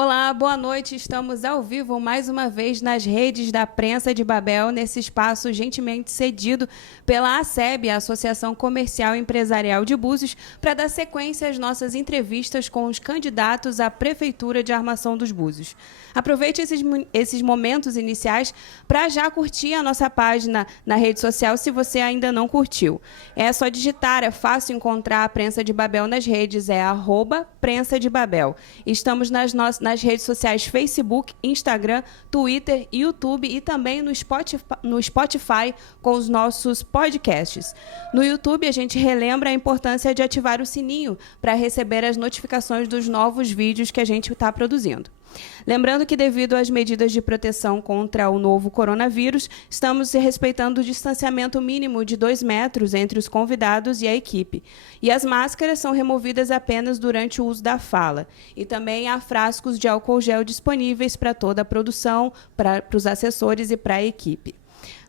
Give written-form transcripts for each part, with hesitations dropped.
Olá, boa noite. Estamos ao vivo mais uma vez nas redes da Prensa de Babel, nesse espaço gentilmente cedido pela ACEB, a Associação Comercial e Empresarial de Búzios, para dar sequência às nossas entrevistas com os candidatos à Prefeitura de Armação dos Búzios. Aproveite esses momentos iniciais para já curtir a nossa página na rede social, se você ainda não curtiu. É só digitar, é fácil encontrar a Prensa de Babel nas redes, é @Prensa de Babel. Estamos nas redes sociais Facebook, Instagram, Twitter, YouTube e também no Spotify com os nossos podcasts. No YouTube, a gente relembra a importância de ativar o sininho para receber as notificações dos novos vídeos que a gente está produzindo. Lembrando que, devido às medidas de proteção contra o novo coronavírus, estamos respeitando o distanciamento mínimo de 2 metros entre os convidados e a equipe. E as máscaras são removidas apenas durante o uso da fala. E também há frascos de álcool gel disponíveis para toda a produção, para os assessores e para a equipe.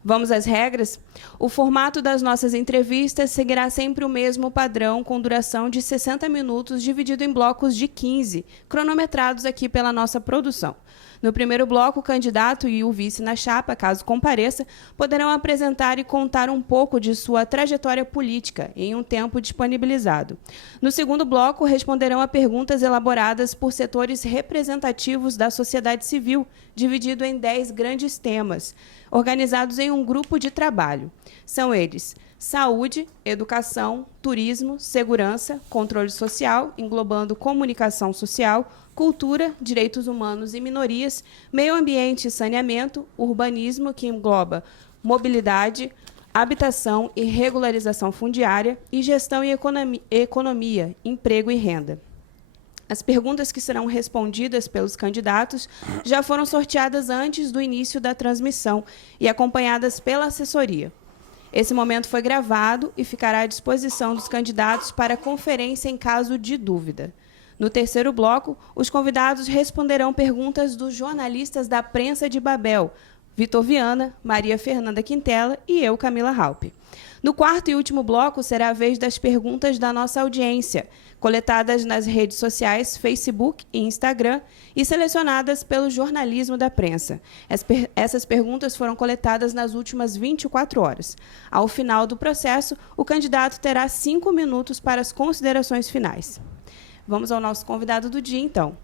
Vamos às regras? O formato das nossas entrevistas seguirá sempre o mesmo padrão, com duração de 60 minutos, dividido em blocos de 15, cronometrados aqui pela nossa produção. No primeiro bloco, o candidato e o vice na chapa, caso compareça, poderão apresentar e contar um pouco de sua trajetória política em um tempo disponibilizado. No segundo bloco, responderão a perguntas elaboradas por setores representativos da sociedade civil, dividido em 10 grandes temas, organizados em um grupo de trabalho. São eles: saúde, educação, turismo, segurança, controle social, englobando comunicação social, cultura, direitos humanos e minorias, meio ambiente e saneamento, urbanismo, que engloba mobilidade, habitação e regularização fundiária, e gestão e economia, emprego e renda. As perguntas que serão respondidas pelos candidatos já foram sorteadas antes do início da transmissão e acompanhadas pela assessoria. Esse momento foi gravado e ficará à disposição dos candidatos para conferência em caso de dúvida. No terceiro bloco, os convidados responderão perguntas dos jornalistas da Prensa de Babel, Vitor Viana, Maria Fernanda Quintela e eu, Camila Halpe. No quarto e último bloco, será a vez das perguntas da nossa audiência, coletadas nas redes sociais Facebook e Instagram e selecionadas pelo jornalismo da prensa. Essas perguntas foram coletadas nas últimas 24 horas. Ao final do processo, o candidato terá 5 minutos para as considerações finais. Vamos ao nosso convidado do dia, então.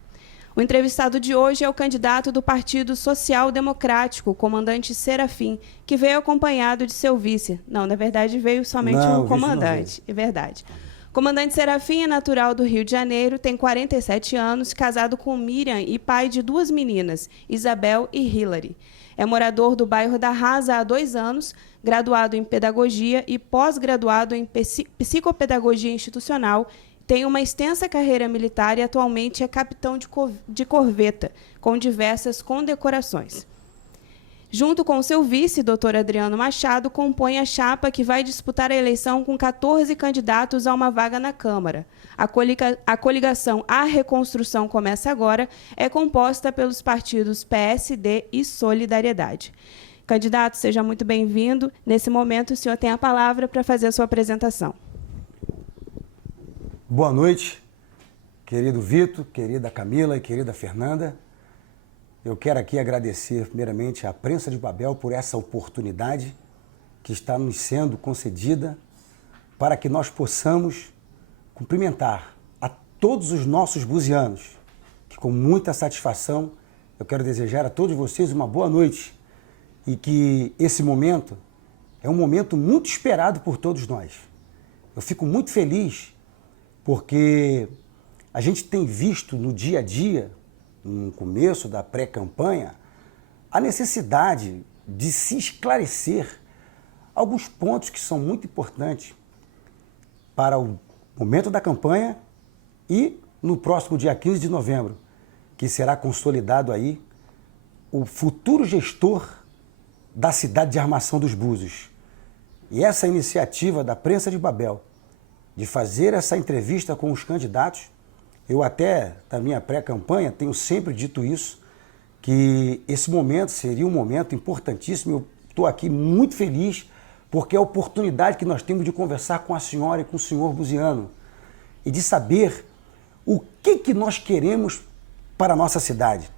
O entrevistado de hoje é o candidato do Partido Social Democrático, o comandante Serafim, que veio acompanhado de seu vice. Não, na verdade, veio somente um comandante. É verdade. Comandante Serafim é natural do Rio de Janeiro, tem 47 anos, casado com Miriam e pai de 2 meninas, Isabel e Hilary. É morador do bairro da Rasa há 2 anos, graduado em Pedagogia e pós-graduado em Psicopedagogia Institucional. Tem uma extensa carreira militar e atualmente é capitão de corveta, com diversas condecorações. Junto com seu vice, Dr. Adriano Machado, compõe a chapa que vai disputar a eleição com 14 candidatos a uma vaga na Câmara. A coligação A Reconstrução Começa Agora é composta pelos partidos PSD e Solidariedade. Candidato, seja muito bem-vindo. Nesse momento, o senhor tem a palavra para fazer a sua apresentação. Boa noite, querido Vitor, querida Camila e querida Fernanda. Eu quero aqui agradecer primeiramente à Prensa de Babel por essa oportunidade que está nos sendo concedida para que nós possamos cumprimentar a todos os nossos buzianos, que com muita satisfação eu quero desejar a todos vocês uma boa noite e que esse momento é um momento muito esperado por todos nós. Eu fico muito feliz porque a gente tem visto no dia a dia, no começo da pré-campanha, a necessidade de se esclarecer alguns pontos que são muito importantes para o momento da campanha e no próximo dia 15 de novembro, que será consolidado aí o futuro gestor da cidade de Armação dos Búzios. E essa iniciativa da Prensa de Babel, de fazer essa entrevista com os candidatos, eu até, na minha pré-campanha, tenho sempre dito isso, que esse momento seria um momento importantíssimo. Eu estou aqui muito feliz, porque é a oportunidade que nós temos de conversar com a senhora e com o senhor buziano, e de saber o que nós queremos para a nossa cidade.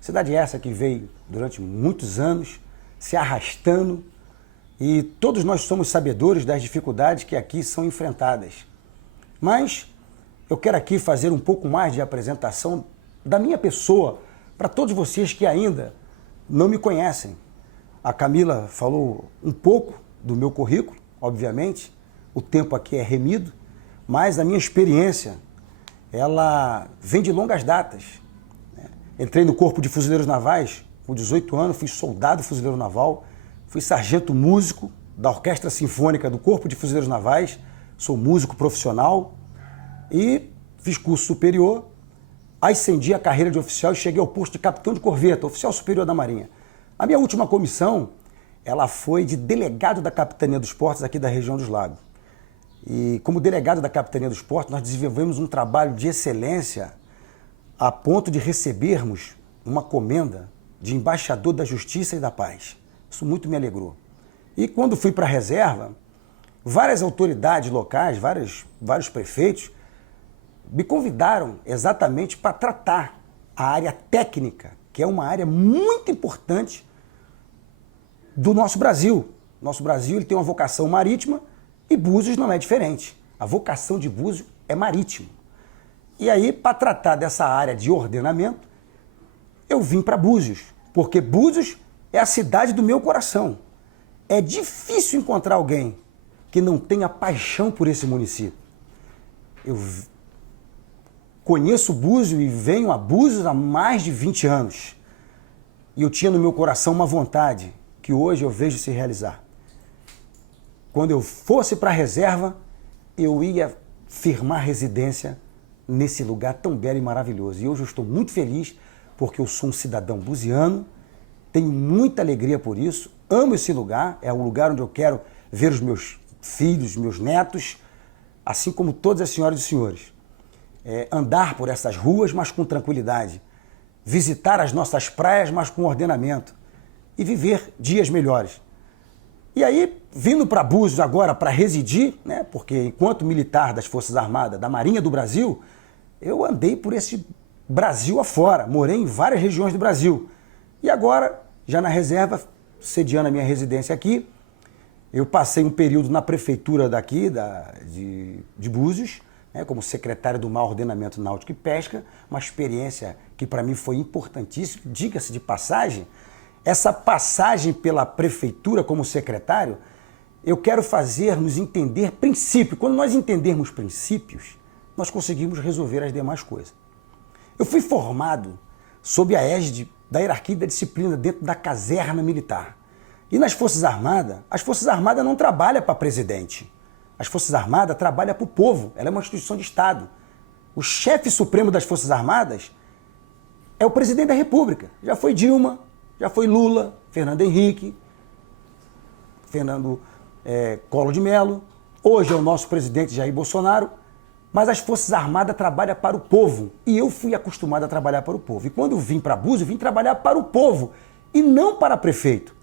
Cidade essa que veio durante muitos anos se arrastando e todos nós somos sabedores das dificuldades que aqui são enfrentadas. Mas eu quero aqui fazer um pouco mais de apresentação da minha pessoa para todos vocês que ainda não me conhecem. A Camila falou um pouco do meu currículo, obviamente, o tempo aqui é remido, mas a minha experiência, ela vem de longas datas. Entrei no Corpo de Fuzileiros Navais com 18 anos, fui soldado fuzileiro naval, fui sargento músico da Orquestra Sinfônica do Corpo de Fuzileiros Navais, sou músico profissional e fiz curso superior, ascendi a carreira de oficial e cheguei ao posto de capitão de corveta, oficial superior da Marinha. A minha última comissão, ela foi de delegado da Capitania dos Portos aqui da região dos Lagos. E como delegado da Capitania dos Portos, nós desenvolvemos um trabalho de excelência a ponto de recebermos uma comenda de embaixador da Justiça e da Paz. Isso muito me alegrou. E quando fui para a reserva, várias autoridades locais, vários prefeitos, me convidaram exatamente para tratar a área técnica, que é uma área muito importante do nosso Brasil. Nosso Brasil ele tem uma vocação marítima e Búzios não é diferente. A vocação de Búzios é marítima. E aí, para tratar dessa área de ordenamento, eu vim para Búzios, porque Búzios é a cidade do meu coração. É difícil encontrar alguém que não tenha paixão por esse município. Eu conheço Búzios e venho a Búzios há mais de 20 anos. E eu tinha no meu coração uma vontade que hoje eu vejo se realizar. Quando eu fosse para a reserva, eu ia firmar residência nesse lugar tão belo e maravilhoso. E hoje eu estou muito feliz porque eu sou um cidadão buziano, tenho muita alegria por isso, amo esse lugar, é o lugar onde eu quero ver os meus filhos, meus netos, assim como todas as senhoras e senhores. Andar por essas ruas, mas com tranquilidade. Visitar as nossas praias, mas com ordenamento. E viver dias melhores. E aí, vindo para Búzios agora para residir, né, porque enquanto militar das Forças Armadas, da Marinha do Brasil, eu andei por esse Brasil afora, morei em várias regiões do Brasil. E agora, já na reserva, sediando a minha residência aqui, eu passei um período na prefeitura daqui, de Búzios, né, como secretário do Mar, Ordenamento Náutico e Pesca, uma experiência que para mim foi importantíssima, diga-se de passagem. Essa passagem pela prefeitura como secretário, eu quero fazer-nos entender princípios. Quando nós entendermos princípios, nós conseguimos resolver as demais coisas. Eu fui formado sob a égide da hierarquia e da disciplina dentro da caserna militar. E nas Forças Armadas, as Forças Armadas não trabalham para presidente. As Forças Armadas trabalham para o povo. Ela é uma instituição de Estado. O chefe supremo das Forças Armadas é o presidente da República. Já foi Dilma, já foi Lula, Fernando Henrique, Fernando Collor de Mello. Hoje é o nosso presidente Jair Bolsonaro. Mas as Forças Armadas trabalham para o povo. E eu fui acostumado a trabalhar para o povo. E quando eu vim para Búzios, eu vim trabalhar para o povo e não para prefeito.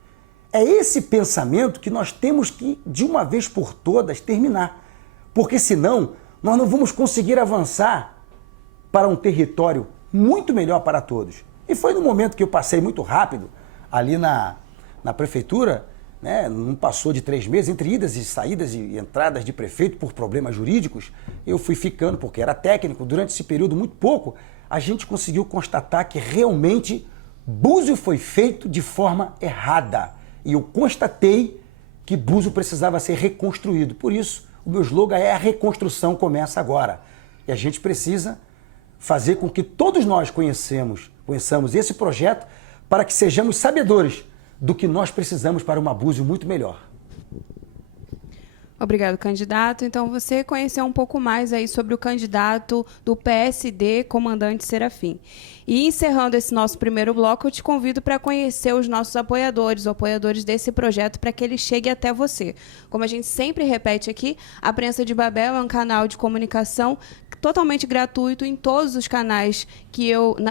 É esse pensamento que nós temos que, de uma vez por todas, terminar. Porque senão, nós não vamos conseguir avançar para um território muito melhor para todos. E foi no momento que eu passei muito rápido ali na prefeitura, né, não passou de 3 meses, entre idas e saídas e entradas de prefeito por problemas jurídicos, eu fui ficando, porque era técnico, durante esse período muito pouco, a gente conseguiu constatar que realmente Búzios foi feito de forma errada. E eu constatei que Búzios precisava ser reconstruído. Por isso, o meu slogan é: a reconstrução começa agora. E a gente precisa fazer com que todos nós conheçamos esse projeto para que sejamos sabedores do que nós precisamos para uma Búzios muito melhor. Obrigado, candidato. Então, você conheceu um pouco mais aí sobre o candidato do PSD, comandante Serafim. E encerrando esse nosso primeiro bloco, eu te convido para conhecer os nossos apoiadores desse projeto, para que ele chegue até você. Como a gente sempre repete aqui, a Prensa de Babel é um canal de comunicação totalmente gratuito em todos os canais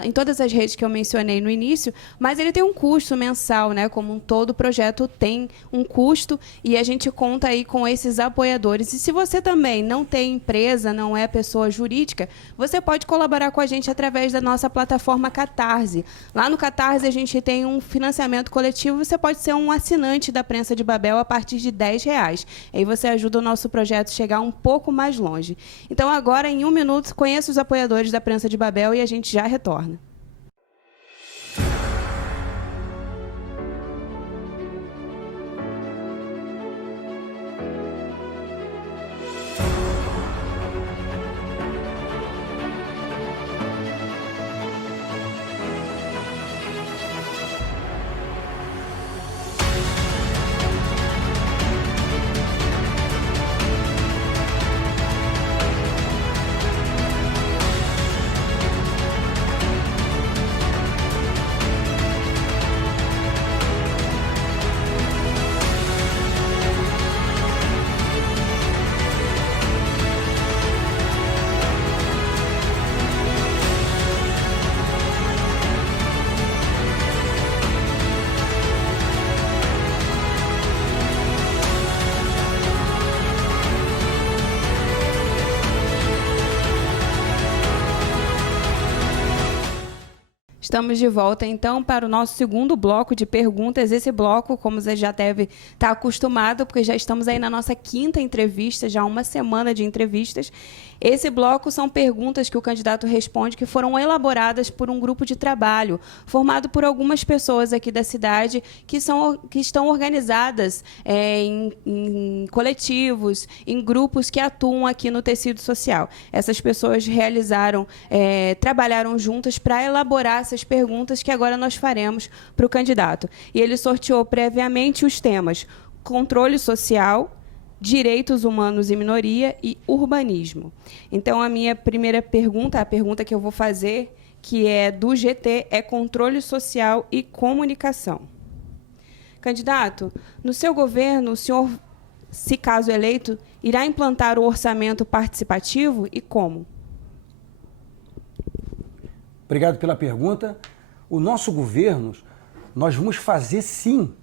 em todas as redes que eu mencionei no início, mas ele tem um custo mensal, né? Como todo projeto tem um custo, e a gente conta aí com esses apoiadores. E se você também não tem empresa, não é pessoa jurídica, você pode colaborar com a gente através da nossa plataforma Catarse. Lá no Catarse a gente tem um financiamento coletivo, você pode ser um assinante da Prensa de Babel a partir de R$10. Aí você ajuda o nosso projeto a chegar um pouco mais longe. Então agora, em 1 minuto, conheça os apoiadores da Prensa de Babel e a gente já retorna. Estamos de volta, então, para o nosso segundo bloco de perguntas. Esse bloco, como você já deve estar acostumado, porque já estamos aí na nossa 5ª entrevista, já uma semana de entrevistas. Esse bloco são perguntas que o candidato responde que foram elaboradas por um grupo de trabalho, formado por algumas pessoas aqui da cidade que estão organizadas em coletivos, em grupos que atuam aqui no tecido social. Essas pessoas trabalharam juntas para elaborar essas perguntas que agora nós faremos para o candidato. E ele sorteou previamente os temas controle social, direitos humanos e minoria e urbanismo. Então, a minha primeira pergunta, a pergunta que eu vou fazer, que é do GT, é controle social e comunicação. Candidato, no seu governo, o senhor, se caso eleito, irá implantar o orçamento participativo e como? Obrigado pela pergunta. O nosso governo, nós vamos fazer sim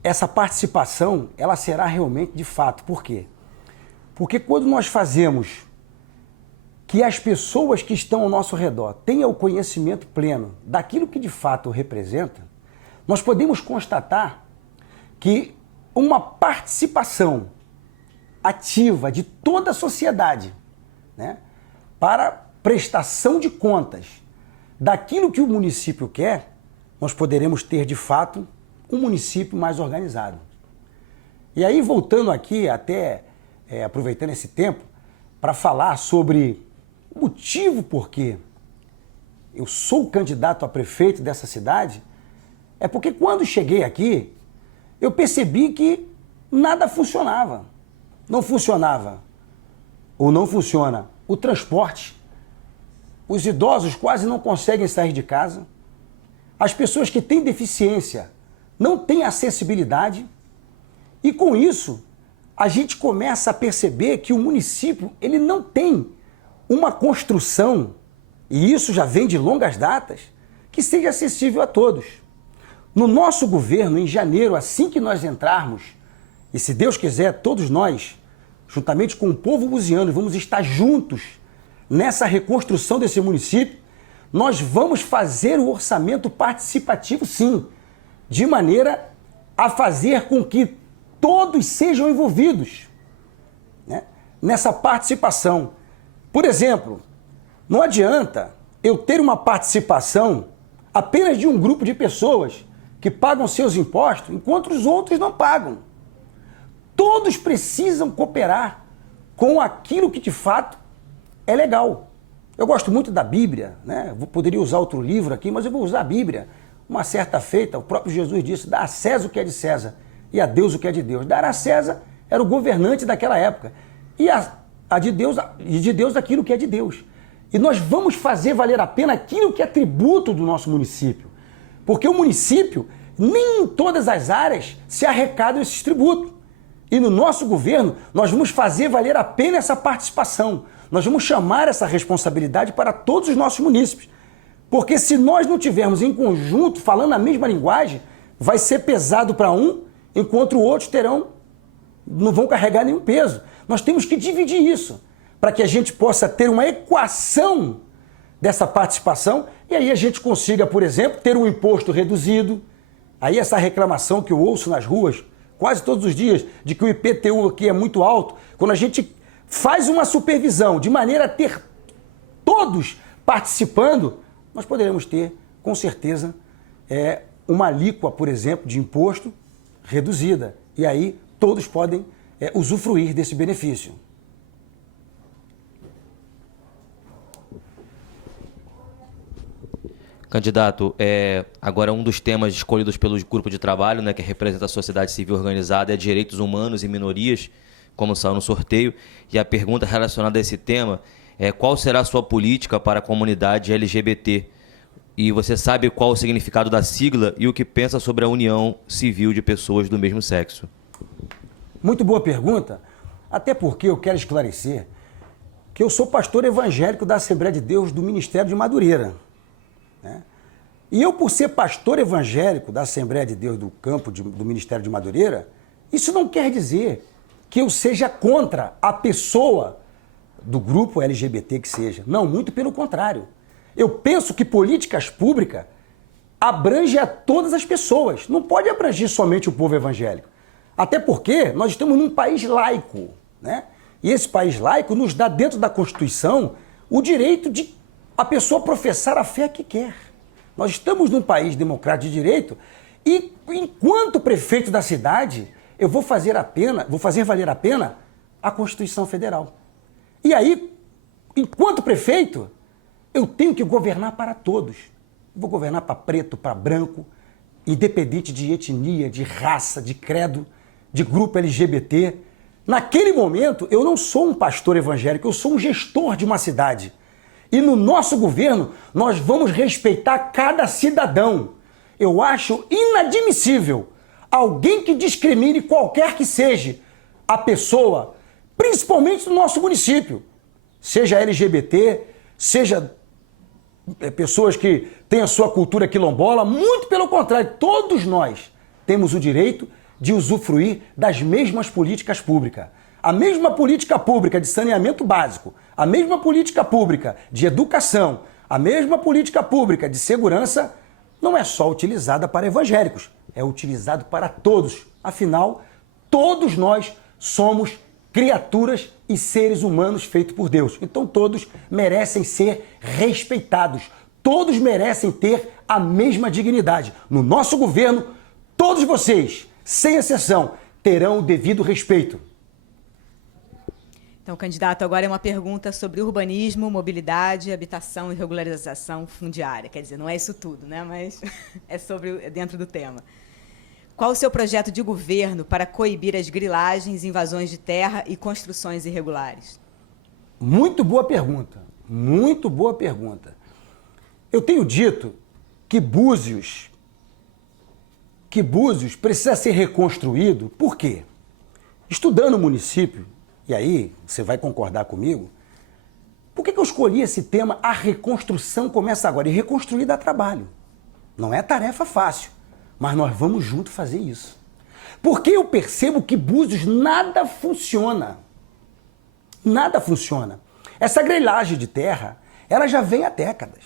essa participação, ela será realmente de fato. Por quê? Porque quando nós fazemos que as pessoas que estão ao nosso redor tenham o conhecimento pleno daquilo que de fato representa, nós podemos constatar que uma participação ativa de toda a sociedade, né, para prestação de contas daquilo que o município quer, nós poderemos ter de fato um município mais organizado. E aí, voltando aqui, até aproveitando esse tempo, para falar sobre o motivo por que eu sou candidato a prefeito dessa cidade, é porque quando cheguei aqui, eu percebi que nada funcionava. Não funcionava, ou não funciona, o transporte. Os idosos quase não conseguem sair de casa. As pessoas que têm deficiência não têm acessibilidade. E com isso, a gente começa a perceber que o município ele não tem uma construção, e isso já vem de longas datas, que seja acessível a todos. No nosso governo, em janeiro, assim que nós entrarmos, e se Deus quiser, todos nós, juntamente com o povo buziano, vamos estar juntos nessa reconstrução desse município, nós vamos fazer o orçamento participativo, sim, de maneira a fazer com que todos sejam envolvidos, né, nessa participação. Por exemplo, não adianta eu ter uma participação apenas de um grupo de pessoas que pagam seus impostos, enquanto os outros não pagam. Todos precisam cooperar com aquilo que de fato é legal. Eu gosto muito da Bíblia, né? Eu poderia usar outro livro aqui, mas eu vou usar a Bíblia. Uma certa feita, o próprio Jesus disse, dá a César o que é de César e a Deus o que é de Deus. Dar a César era o governante daquela época e de Deus aquilo que é de Deus. E nós vamos fazer valer a pena aquilo que é tributo do nosso município. Porque o município, nem em todas as áreas se arrecadam esses tributos. E no nosso governo, nós vamos fazer valer a pena essa participação. Nós vamos chamar essa responsabilidade para todos os nossos munícipes. Porque se nós não tivermos em conjunto, falando a mesma linguagem, vai ser pesado para um enquanto outros não vão carregar nenhum peso. Nós temos que dividir isso, para que a gente possa ter uma equação dessa participação e aí a gente consiga, por exemplo, ter um imposto reduzido. Aí essa reclamação que eu ouço nas ruas quase todos os dias, de que o IPTU aqui é muito alto, quando a gente faz uma supervisão de maneira a ter todos participando, nós poderemos ter, com certeza, uma alíquota, por exemplo, de imposto reduzida. E aí todos podem usufruir desse benefício. Candidato, agora um dos temas escolhidos pelo grupo de trabalho, né, que representa a sociedade civil organizada, é direitos humanos e minorias, como saiu no sorteio. E a pergunta relacionada a esse tema é: qual será a sua política para a comunidade LGBT? E você sabe qual o significado da sigla e o que pensa sobre a união civil de pessoas do mesmo sexo? Muito boa pergunta, até porque eu quero esclarecer que eu sou pastor evangélico da Assembleia de Deus do Ministério de Madureira. E eu, por ser pastor evangélico da Assembleia de Deus do campo do Ministério de Madureira, isso não quer dizer que eu seja contra a pessoa do grupo LGBT que seja. Não, muito pelo contrário. Eu penso que políticas públicas abrangem a todas as pessoas. Não pode abranger somente o povo evangélico. Até porque nós estamos num país laico, né? E esse país laico nos dá, dentro da Constituição, o direito de a pessoa professar a fé que quer. Nós estamos num país democrático de direito e, enquanto prefeito da cidade, eu vou fazer valer a pena a Constituição Federal. E aí, enquanto prefeito, eu tenho que governar para todos. Eu vou governar para preto, para branco, independente de etnia, de raça, de credo, de grupo LGBT. Naquele momento, eu não sou um pastor evangélico, eu sou um gestor de uma cidade. E no nosso governo, nós vamos respeitar cada cidadão. Eu acho inadmissível alguém que discrimine qualquer que seja a pessoa, principalmente no nosso município. Seja LGBT, seja pessoas que têm a sua cultura quilombola, muito pelo contrário, todos nós temos o direito de usufruir das mesmas políticas públicas. A mesma política pública de saneamento básico, a mesma política pública de educação, a mesma política pública de segurança não é só utilizada para evangélicos, é utilizado para todos. Afinal, todos nós somos criaturas e seres humanos feitos por Deus. Então todos merecem ser respeitados, todos merecem ter a mesma dignidade. No nosso governo, todos vocês, sem exceção, terão o devido respeito. Então, candidato, agora é uma pergunta sobre urbanismo, mobilidade, habitação e regularização fundiária. Quer dizer, não é isso tudo, né? Mas é dentro do tema. Qual o seu projeto de governo para coibir as grilagens, invasões de terra e construções irregulares? Muito boa pergunta. Muito boa pergunta. Eu tenho dito que Búzios precisa ser reconstruído. Por quê? Estudando o município, e aí você vai concordar comigo, por que eu escolhi esse tema? A reconstrução começa agora. E reconstruir dá trabalho. Não é tarefa fácil, mas nós vamos juntos fazer isso. Porque eu percebo que Búzios nada funciona. Nada funciona. Essa grelhagem de terra, ela já vem há décadas.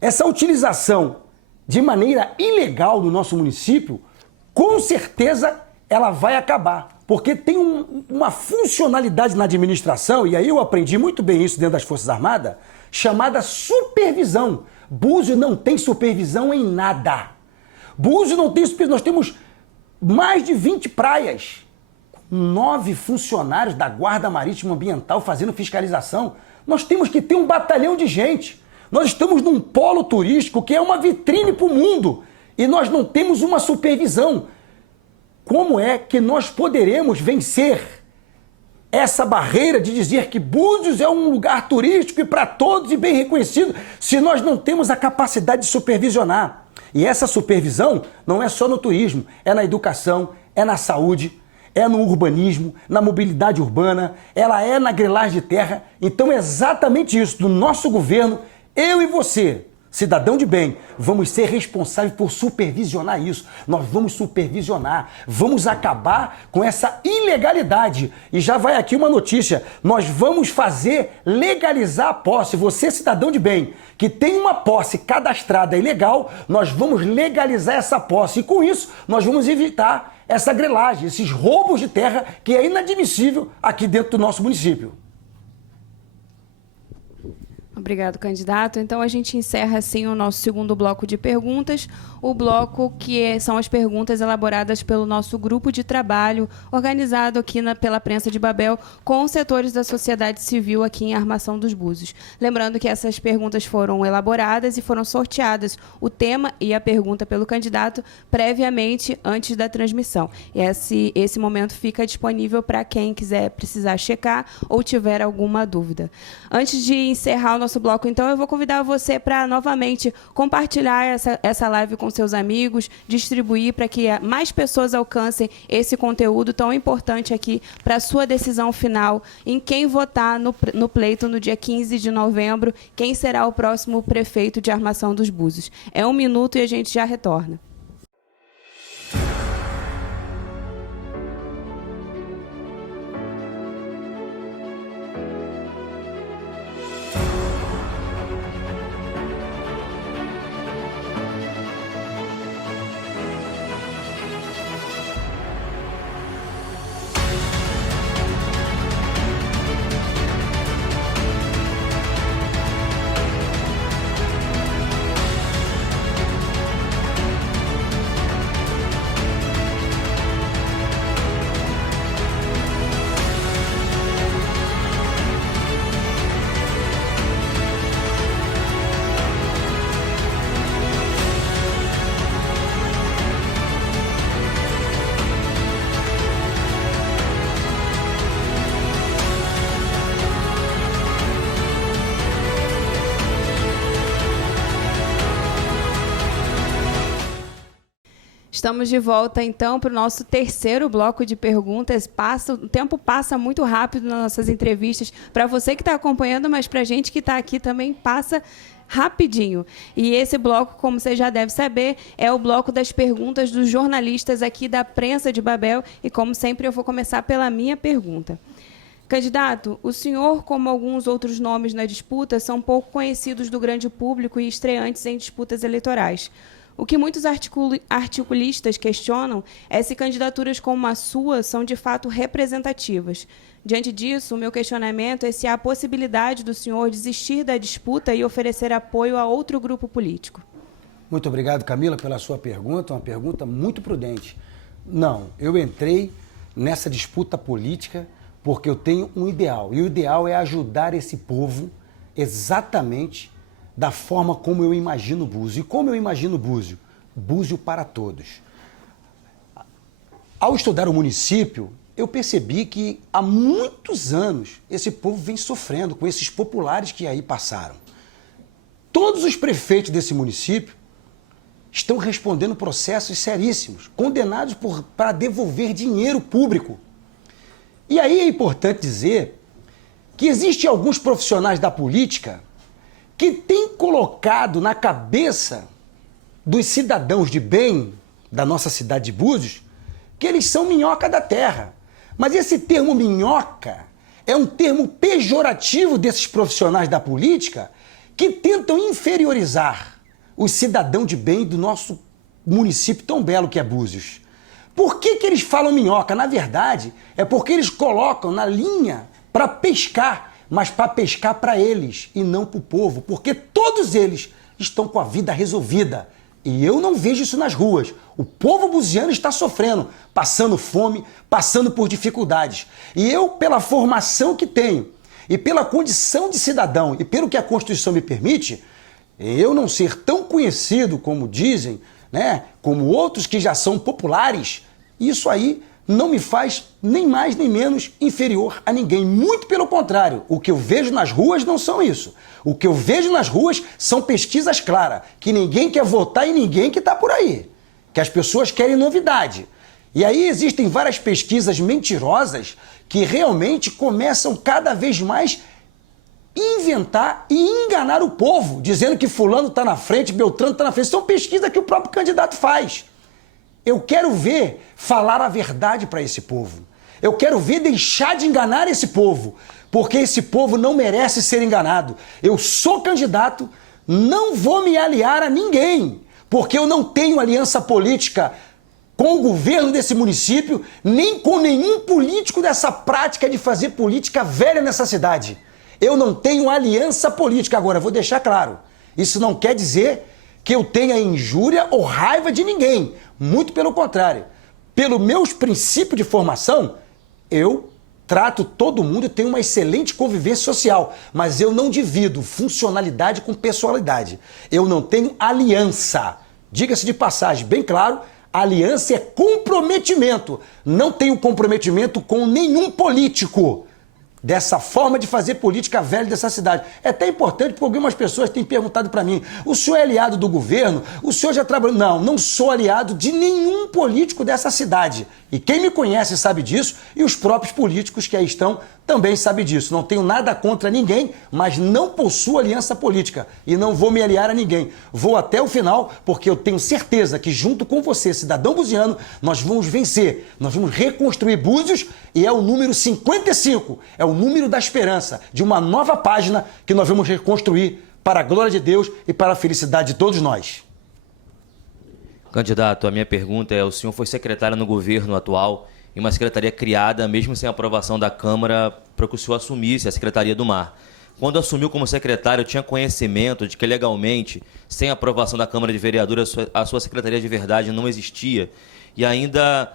Essa utilização de maneira ilegal no nosso município, com certeza ela vai acabar. Porque tem uma funcionalidade na administração, e aí eu aprendi muito bem isso dentro das Forças Armadas, chamada supervisão. Búzios não tem supervisão em nada. Búzios não tem supervisão. Nós temos mais de 20 praias, 9 funcionários da Guarda Marítima Ambiental fazendo fiscalização. Nós temos que ter um batalhão de gente. Nós estamos num polo turístico que é uma vitrine para o mundo e nós não temos uma supervisão. Como é que nós poderemos vencer essa barreira de dizer que Búzios é um lugar turístico e para todos e bem reconhecido, se nós não temos a capacidade de supervisionar? E essa supervisão não é só no turismo, é na educação, é na saúde, é no urbanismo, na mobilidade urbana, ela é na grelagem de terra. Então é exatamente isso. Do nosso governo, eu e você cidadão de bem, vamos ser responsáveis por supervisionar isso. Nós vamos supervisionar, vamos acabar com essa ilegalidade. E já vai aqui uma notícia, nós vamos fazer legalizar a posse. Você, cidadão de bem, que tem uma posse cadastrada ilegal, nós vamos legalizar essa posse. E com isso, nós vamos evitar essa grilagem, esses roubos de terra que é inadmissível aqui dentro do nosso município. Obrigado, candidato. Então, a gente encerra, assim, o nosso segundo bloco de perguntas, o bloco que são as perguntas elaboradas pelo nosso grupo de trabalho, organizado aqui pela Prensa de Babel, com os setores da sociedade civil aqui em Armação dos Búzios. Lembrando que essas perguntas foram elaboradas e foram sorteadas, o tema e a pergunta pelo candidato, previamente, antes da transmissão. E esse momento fica disponível para quem quiser precisar checar ou tiver alguma dúvida. Antes de encerrar o nosso bloco, então, eu vou convidar você para novamente compartilhar essa live com seus amigos, distribuir para que mais pessoas alcancem esse conteúdo tão importante aqui para a sua decisão final em quem votar no pleito no dia 15 de novembro, quem será o próximo prefeito de Armação dos Búzios. É 1 minuto e a gente já retorna. Estamos de volta, então, para o nosso terceiro bloco de perguntas. O tempo passa muito rápido nas nossas entrevistas. Para você que está acompanhando, mas para a gente que está aqui também passa rapidinho. E esse bloco, como você já deve saber, é o bloco das perguntas dos jornalistas aqui da Prensa de Babel. E, como sempre, eu vou começar pela minha pergunta. Candidato, o senhor, como alguns outros nomes na disputa, são pouco conhecidos do grande público e estreantes em disputas eleitorais. O que muitos articulistas questionam é se candidaturas como a sua são de fato representativas. Diante disso, o meu questionamento é se há a possibilidade do senhor desistir da disputa e oferecer apoio a outro grupo político. Muito obrigado, Camila, pela sua pergunta, uma pergunta muito prudente. Não, eu entrei nessa disputa política porque eu tenho um ideal, e o ideal é ajudar esse povo exatamente da forma como eu imagino Búzios. E como eu imagino Búzios? Búzios para todos. Ao estudar o município, eu percebi que há muitos anos esse povo vem sofrendo com esses populares que aí passaram. Todos os prefeitos desse município estão respondendo processos seríssimos, condenados para devolver dinheiro público. E aí é importante dizer que existem alguns profissionais da política que tem colocado na cabeça dos cidadãos de bem da nossa cidade de Búzios que eles são minhoca da terra. Mas esse termo minhoca é um termo pejorativo desses profissionais da política que tentam inferiorizar o cidadão de bem do nosso município tão belo que é Búzios. Por que eles falam minhoca? Na verdade, é porque eles colocam na linha para pescar, mas para pescar para eles e não para o povo, porque todos eles estão com a vida resolvida. E eu não vejo isso nas ruas. O povo buziano está sofrendo, passando fome, passando por dificuldades. E eu, pela formação que tenho, e pela condição de cidadão, e pelo que a Constituição me permite, eu não ser tão conhecido como dizem, né, como outros que já são populares, isso aí não me faz nem mais nem menos inferior a ninguém. Muito pelo contrário, o que eu vejo nas ruas não são isso. O que eu vejo nas ruas são pesquisas claras, que ninguém quer votar em ninguém que está por aí, que as pessoas querem novidade. E aí existem várias pesquisas mentirosas que realmente começam cada vez mais inventar e enganar o povo, dizendo que fulano está na frente, Beltrano está na frente. Isso são pesquisas que o próprio candidato faz. Eu quero ver falar a verdade para esse povo. Eu quero ver deixar de enganar esse povo, porque esse povo não merece ser enganado. Eu sou candidato, não vou me aliar a ninguém, porque eu não tenho aliança política com o governo desse município, nem com nenhum político dessa prática de fazer política velha nessa cidade. Eu não tenho aliança política. Agora, vou deixar claro, isso não quer dizer que eu tenha injúria ou raiva de ninguém. Muito pelo contrário. Pelos meus princípios de formação, eu trato todo mundo e tenho uma excelente convivência social, mas eu não divido funcionalidade com pessoalidade. Eu não tenho aliança. Diga-se de passagem, bem claro, aliança é comprometimento. Não tenho comprometimento com nenhum político dessa forma de fazer política velha dessa cidade. É até importante porque algumas pessoas têm perguntado para mim, o senhor é aliado do governo? O senhor já trabalhou? Não, não sou aliado de nenhum político dessa cidade. E quem me conhece sabe disso e os próprios políticos que aí estão também sabem disso. Não tenho nada contra ninguém, mas não possuo aliança política e não vou me aliar a ninguém. Vou até o final porque eu tenho certeza que junto com você, cidadão buziano, nós vamos vencer. Nós vamos reconstruir Búzios e é o número 55. É o número da esperança, de uma nova página que nós vamos reconstruir para a glória de Deus e para a felicidade de todos nós. Candidato, a minha pergunta é, o senhor foi secretário no governo atual, em uma secretaria criada, mesmo sem aprovação da Câmara, para que o senhor assumisse a Secretaria do Mar. Quando assumiu como secretário, tinha conhecimento de que legalmente, sem aprovação da Câmara de Vereadores, a sua Secretaria de Verdade não existia. E ainda,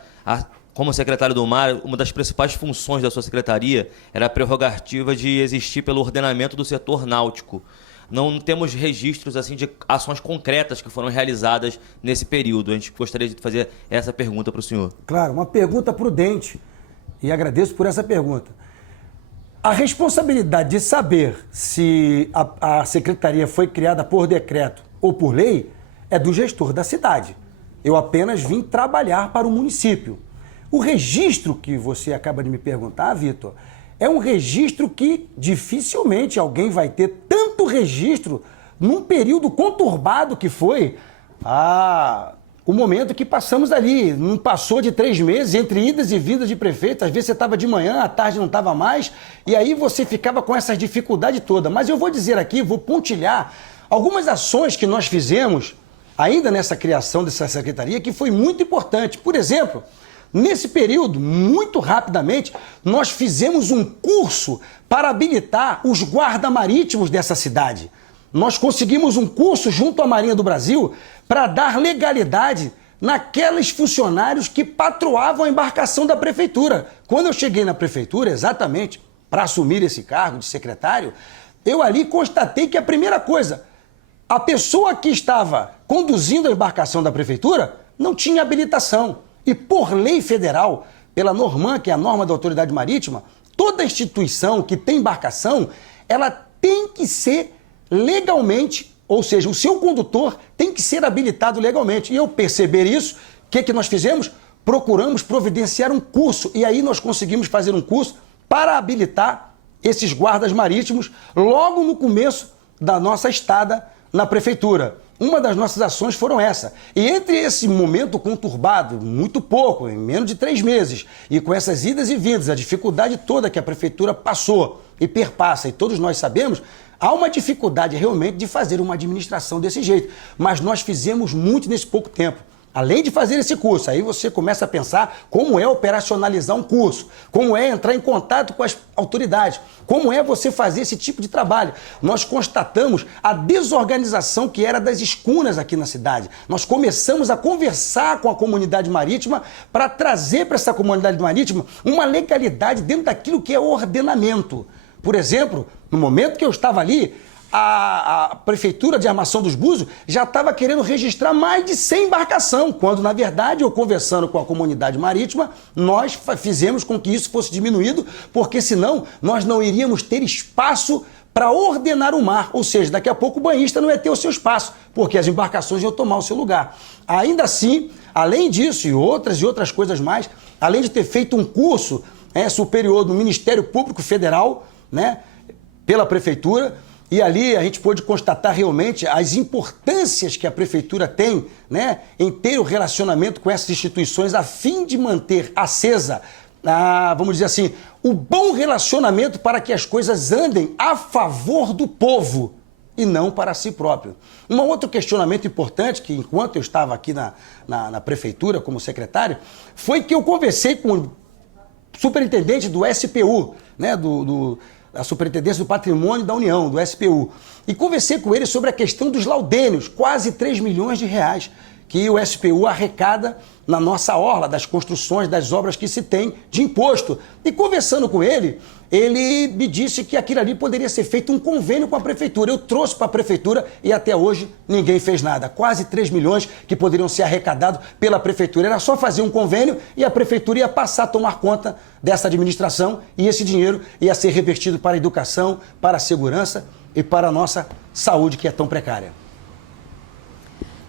como secretário do Mar, uma das principais funções da sua secretaria era a prerrogativa de existir pelo ordenamento do setor náutico. Não temos registros assim de ações concretas que foram realizadas nesse período. A gente gostaria de fazer essa pergunta para o senhor. Claro, uma pergunta prudente e agradeço por essa pergunta. A responsabilidade de saber se a secretaria foi criada por decreto ou por lei é do gestor da cidade. Eu apenas vim trabalhar para o município. O registro que você acaba de me perguntar, Vitor, é um registro que dificilmente alguém vai ter tanto registro num período conturbado que foi o momento que passamos ali. Não passou de 3 meses entre idas e vindas de prefeito. Às vezes você estava de manhã, à tarde não estava mais, e aí você ficava com essa dificuldade toda. Mas eu vou dizer aqui, vou pontilhar algumas ações que nós fizemos ainda nessa criação dessa secretaria que foi muito importante. Por exemplo, nesse período, muito rapidamente, nós fizemos um curso para habilitar os guarda-marítimos dessa cidade. Nós conseguimos um curso junto à Marinha do Brasil para dar legalidade naqueles funcionários que patroavam a embarcação da prefeitura. Quando eu cheguei na prefeitura, exatamente para assumir esse cargo de secretário, eu ali constatei que a primeira coisa, a pessoa que estava conduzindo a embarcação da prefeitura não tinha habilitação. E por lei federal, pela Norman, que é a norma da autoridade marítima, toda instituição que tem embarcação, ela tem que ser legalmente, ou seja, o seu condutor tem que ser habilitado legalmente. E eu perceber isso, o que nós fizemos? Procuramos providenciar um curso, e aí nós conseguimos fazer um curso para habilitar esses guardas marítimos logo no começo da nossa estada na prefeitura. Uma das nossas ações foram essa. E entre esse momento conturbado, muito pouco, em menos de 3 meses, e com essas idas e vindas, a dificuldade toda que a prefeitura passou e perpassa, e todos nós sabemos, há uma dificuldade realmente de fazer uma administração desse jeito. Mas nós fizemos muito nesse pouco tempo. Além de fazer esse curso, aí você começa a pensar como é operacionalizar um curso, como é entrar em contato com as autoridades, como é você fazer esse tipo de trabalho. Nós constatamos a desorganização que era das escunas aqui na cidade. Nós começamos a conversar com a comunidade marítima para trazer para essa comunidade marítima uma legalidade dentro daquilo que é ordenamento. Por exemplo, no momento que eu estava ali, a Prefeitura de Armação dos Búzios já estava querendo registrar mais de 100 embarcações, quando, na verdade, eu conversando com a comunidade marítima, nós fizemos com que isso fosse diminuído, porque senão nós não iríamos ter espaço para ordenar o mar, ou seja, daqui a pouco o banhista não ia ter o seu espaço, porque as embarcações iam tomar o seu lugar. Ainda assim, além disso e outras coisas mais, além de ter feito um curso superior do Ministério Público Federal, né, pela Prefeitura, e ali a gente pôde constatar realmente as importâncias que a Prefeitura tem, né, em ter o relacionamento com essas instituições a fim de manter acesa, vamos dizer assim, o bom relacionamento para que as coisas andem a favor do povo e não para si próprio. Um outro questionamento importante, que enquanto eu estava aqui na Prefeitura como secretário, foi que eu conversei com o superintendente do SPU, né, a Superintendência do Patrimônio da União, do SPU. E conversei com ele sobre a questão dos laudênios, quase 3 milhões de reais que o SPU arrecada na nossa orla, das construções, das obras que se tem de imposto. E conversando com ele, ele me disse que aquilo ali poderia ser feito um convênio com a Prefeitura. Eu trouxe para a Prefeitura e até hoje ninguém fez nada. Quase 3 milhões que poderiam ser arrecadados pela Prefeitura. Era só fazer um convênio e a Prefeitura ia passar a tomar conta dessa administração e esse dinheiro ia ser revertido para a educação, para a segurança e para a nossa saúde, que é tão precária.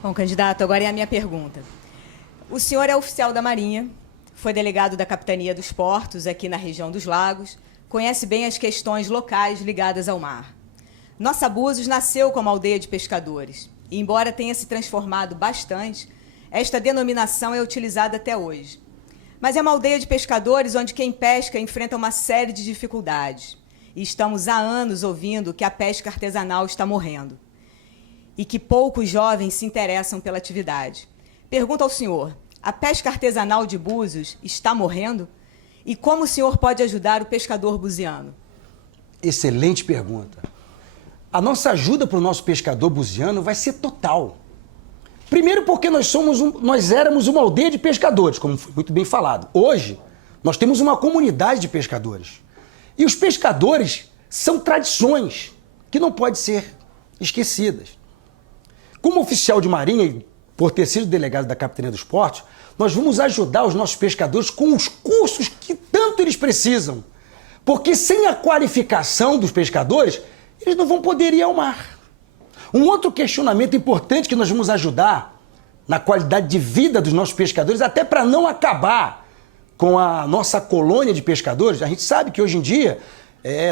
Bom, candidato, agora é a minha pergunta. O senhor é oficial da Marinha, foi delegado da Capitania dos Portos aqui na região dos Lagos, conhece bem as questões locais ligadas ao mar. Nossa Búzios nasceu como aldeia de pescadores e, embora tenha se transformado bastante, esta denominação é utilizada até hoje. Mas é uma aldeia de pescadores onde quem pesca enfrenta uma série de dificuldades. E estamos há anos ouvindo que a pesca artesanal está morrendo e que poucos jovens se interessam pela atividade. Pergunto ao senhor, a pesca artesanal de Búzios está morrendo? E como o senhor pode ajudar o pescador buziano? Excelente pergunta. A nossa ajuda para o nosso pescador buziano vai ser total. Primeiro porque nós éramos uma aldeia de pescadores, como foi muito bem falado. Hoje, nós temos uma comunidade de pescadores. E os pescadores são tradições que não podem ser esquecidas. Como oficial de Marinha e por ter sido delegado da Capitania dos Portos, nós vamos ajudar os nossos pescadores com os cursos que tanto eles precisam. Porque sem a qualificação dos pescadores, eles não vão poder ir ao mar. Um outro questionamento importante que nós vamos ajudar na qualidade de vida dos nossos pescadores, até para não acabar com a nossa colônia de pescadores. A gente sabe que hoje em dia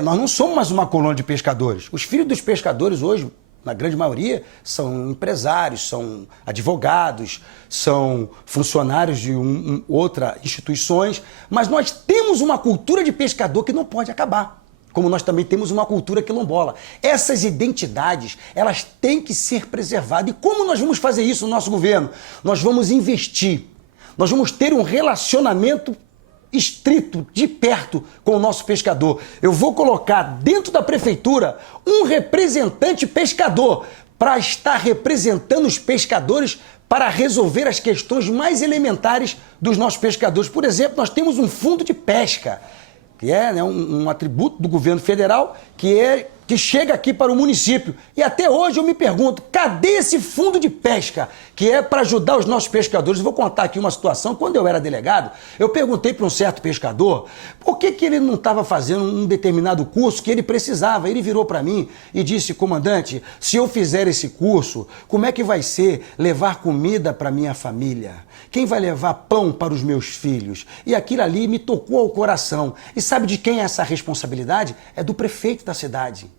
nós não somos mais uma colônia de pescadores. Os filhos dos pescadores hoje, na grande maioria, são empresários, são advogados, são funcionários de outras instituições, mas nós temos uma cultura de pescador que não pode acabar, como nós também temos uma cultura quilombola. Essas identidades, elas têm que ser preservadas. E como nós vamos fazer isso no nosso governo? Nós vamos investir, nós vamos ter um relacionamento estrito, de perto, com o nosso pescador. Eu vou colocar dentro da prefeitura um representante pescador para estar representando os pescadores para resolver as questões mais elementares dos nossos pescadores. Por exemplo, nós temos um fundo de pesca, que é um atributo do governo federal, que chega aqui para o município. E até hoje eu me pergunto, cadê esse fundo de pesca que é para ajudar os nossos pescadores? Eu vou contar aqui uma situação. Quando eu era delegado, eu perguntei para um certo pescador por que ele não estava fazendo um determinado curso que ele precisava. Ele virou para mim e disse, comandante, se eu fizer esse curso, como é que vai ser levar comida para minha família? Quem vai levar pão para os meus filhos? E aquilo ali me tocou ao coração. E sabe de quem é essa responsabilidade? É do prefeito da cidade.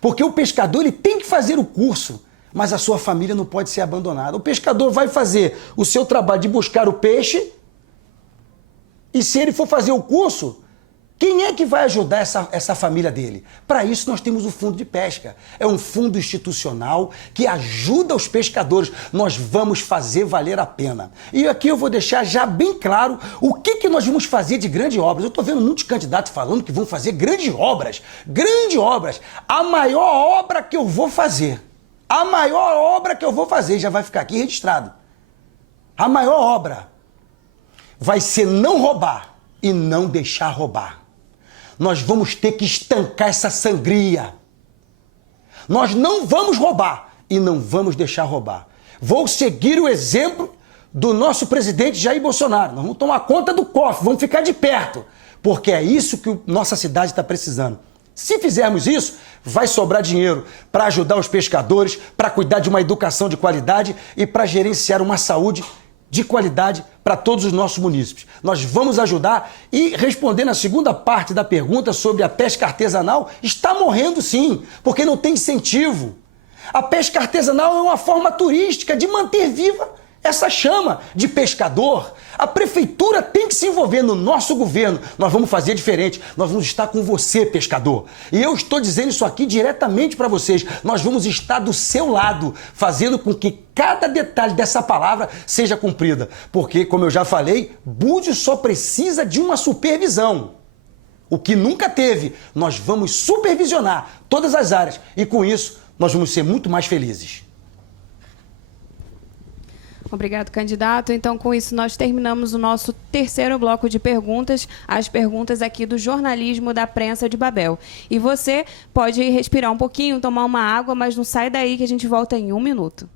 Porque o pescador ele tem que fazer o curso, mas a sua família não pode ser abandonada. O pescador vai fazer o seu trabalho de buscar o peixe e se ele for fazer o curso, quem é que vai ajudar essa família dele? Para isso nós temos o fundo de pesca. É um fundo institucional que ajuda os pescadores. Nós vamos fazer valer a pena. E aqui eu vou deixar já bem claro o que nós vamos fazer de grandes obras. Eu estou vendo muitos candidatos falando que vão fazer grandes obras. Grandes obras. A maior obra que eu vou fazer. A maior obra que eu vou fazer, já vai ficar aqui registrado. A maior obra vai ser não roubar e não deixar roubar. Nós vamos ter que estancar essa sangria. Nós não vamos roubar e não vamos deixar roubar. Vou seguir o exemplo do nosso presidente Jair Bolsonaro. Nós vamos tomar conta do cofre, vamos ficar de perto, porque é isso que nossa cidade está precisando. Se fizermos isso, vai sobrar dinheiro para ajudar os pescadores, para cuidar de uma educação de qualidade e para gerenciar uma saúde de qualidade para todos os nossos munícipes. Nós vamos ajudar e respondendo a segunda parte da pergunta sobre a pesca artesanal, está morrendo sim, porque não tem incentivo. A pesca artesanal é uma forma turística de manter viva essa chama de pescador. A prefeitura tem que se envolver no nosso governo. Nós vamos fazer diferente. Nós vamos estar com você, pescador. E eu estou dizendo isso aqui diretamente para vocês. Nós vamos estar do seu lado, fazendo com que cada detalhe dessa palavra seja cumprida. Porque, como eu já falei, Búzios só precisa de uma supervisão. O que nunca teve. Nós vamos supervisionar todas as áreas. E com isso, nós vamos ser muito mais felizes. Obrigado, candidato. Então, com isso, nós terminamos o nosso terceiro bloco de perguntas, as perguntas aqui do jornalismo da Prensa de Babel. E você pode respirar um pouquinho, tomar uma água, mas não sai daí que a gente volta em 1 minuto.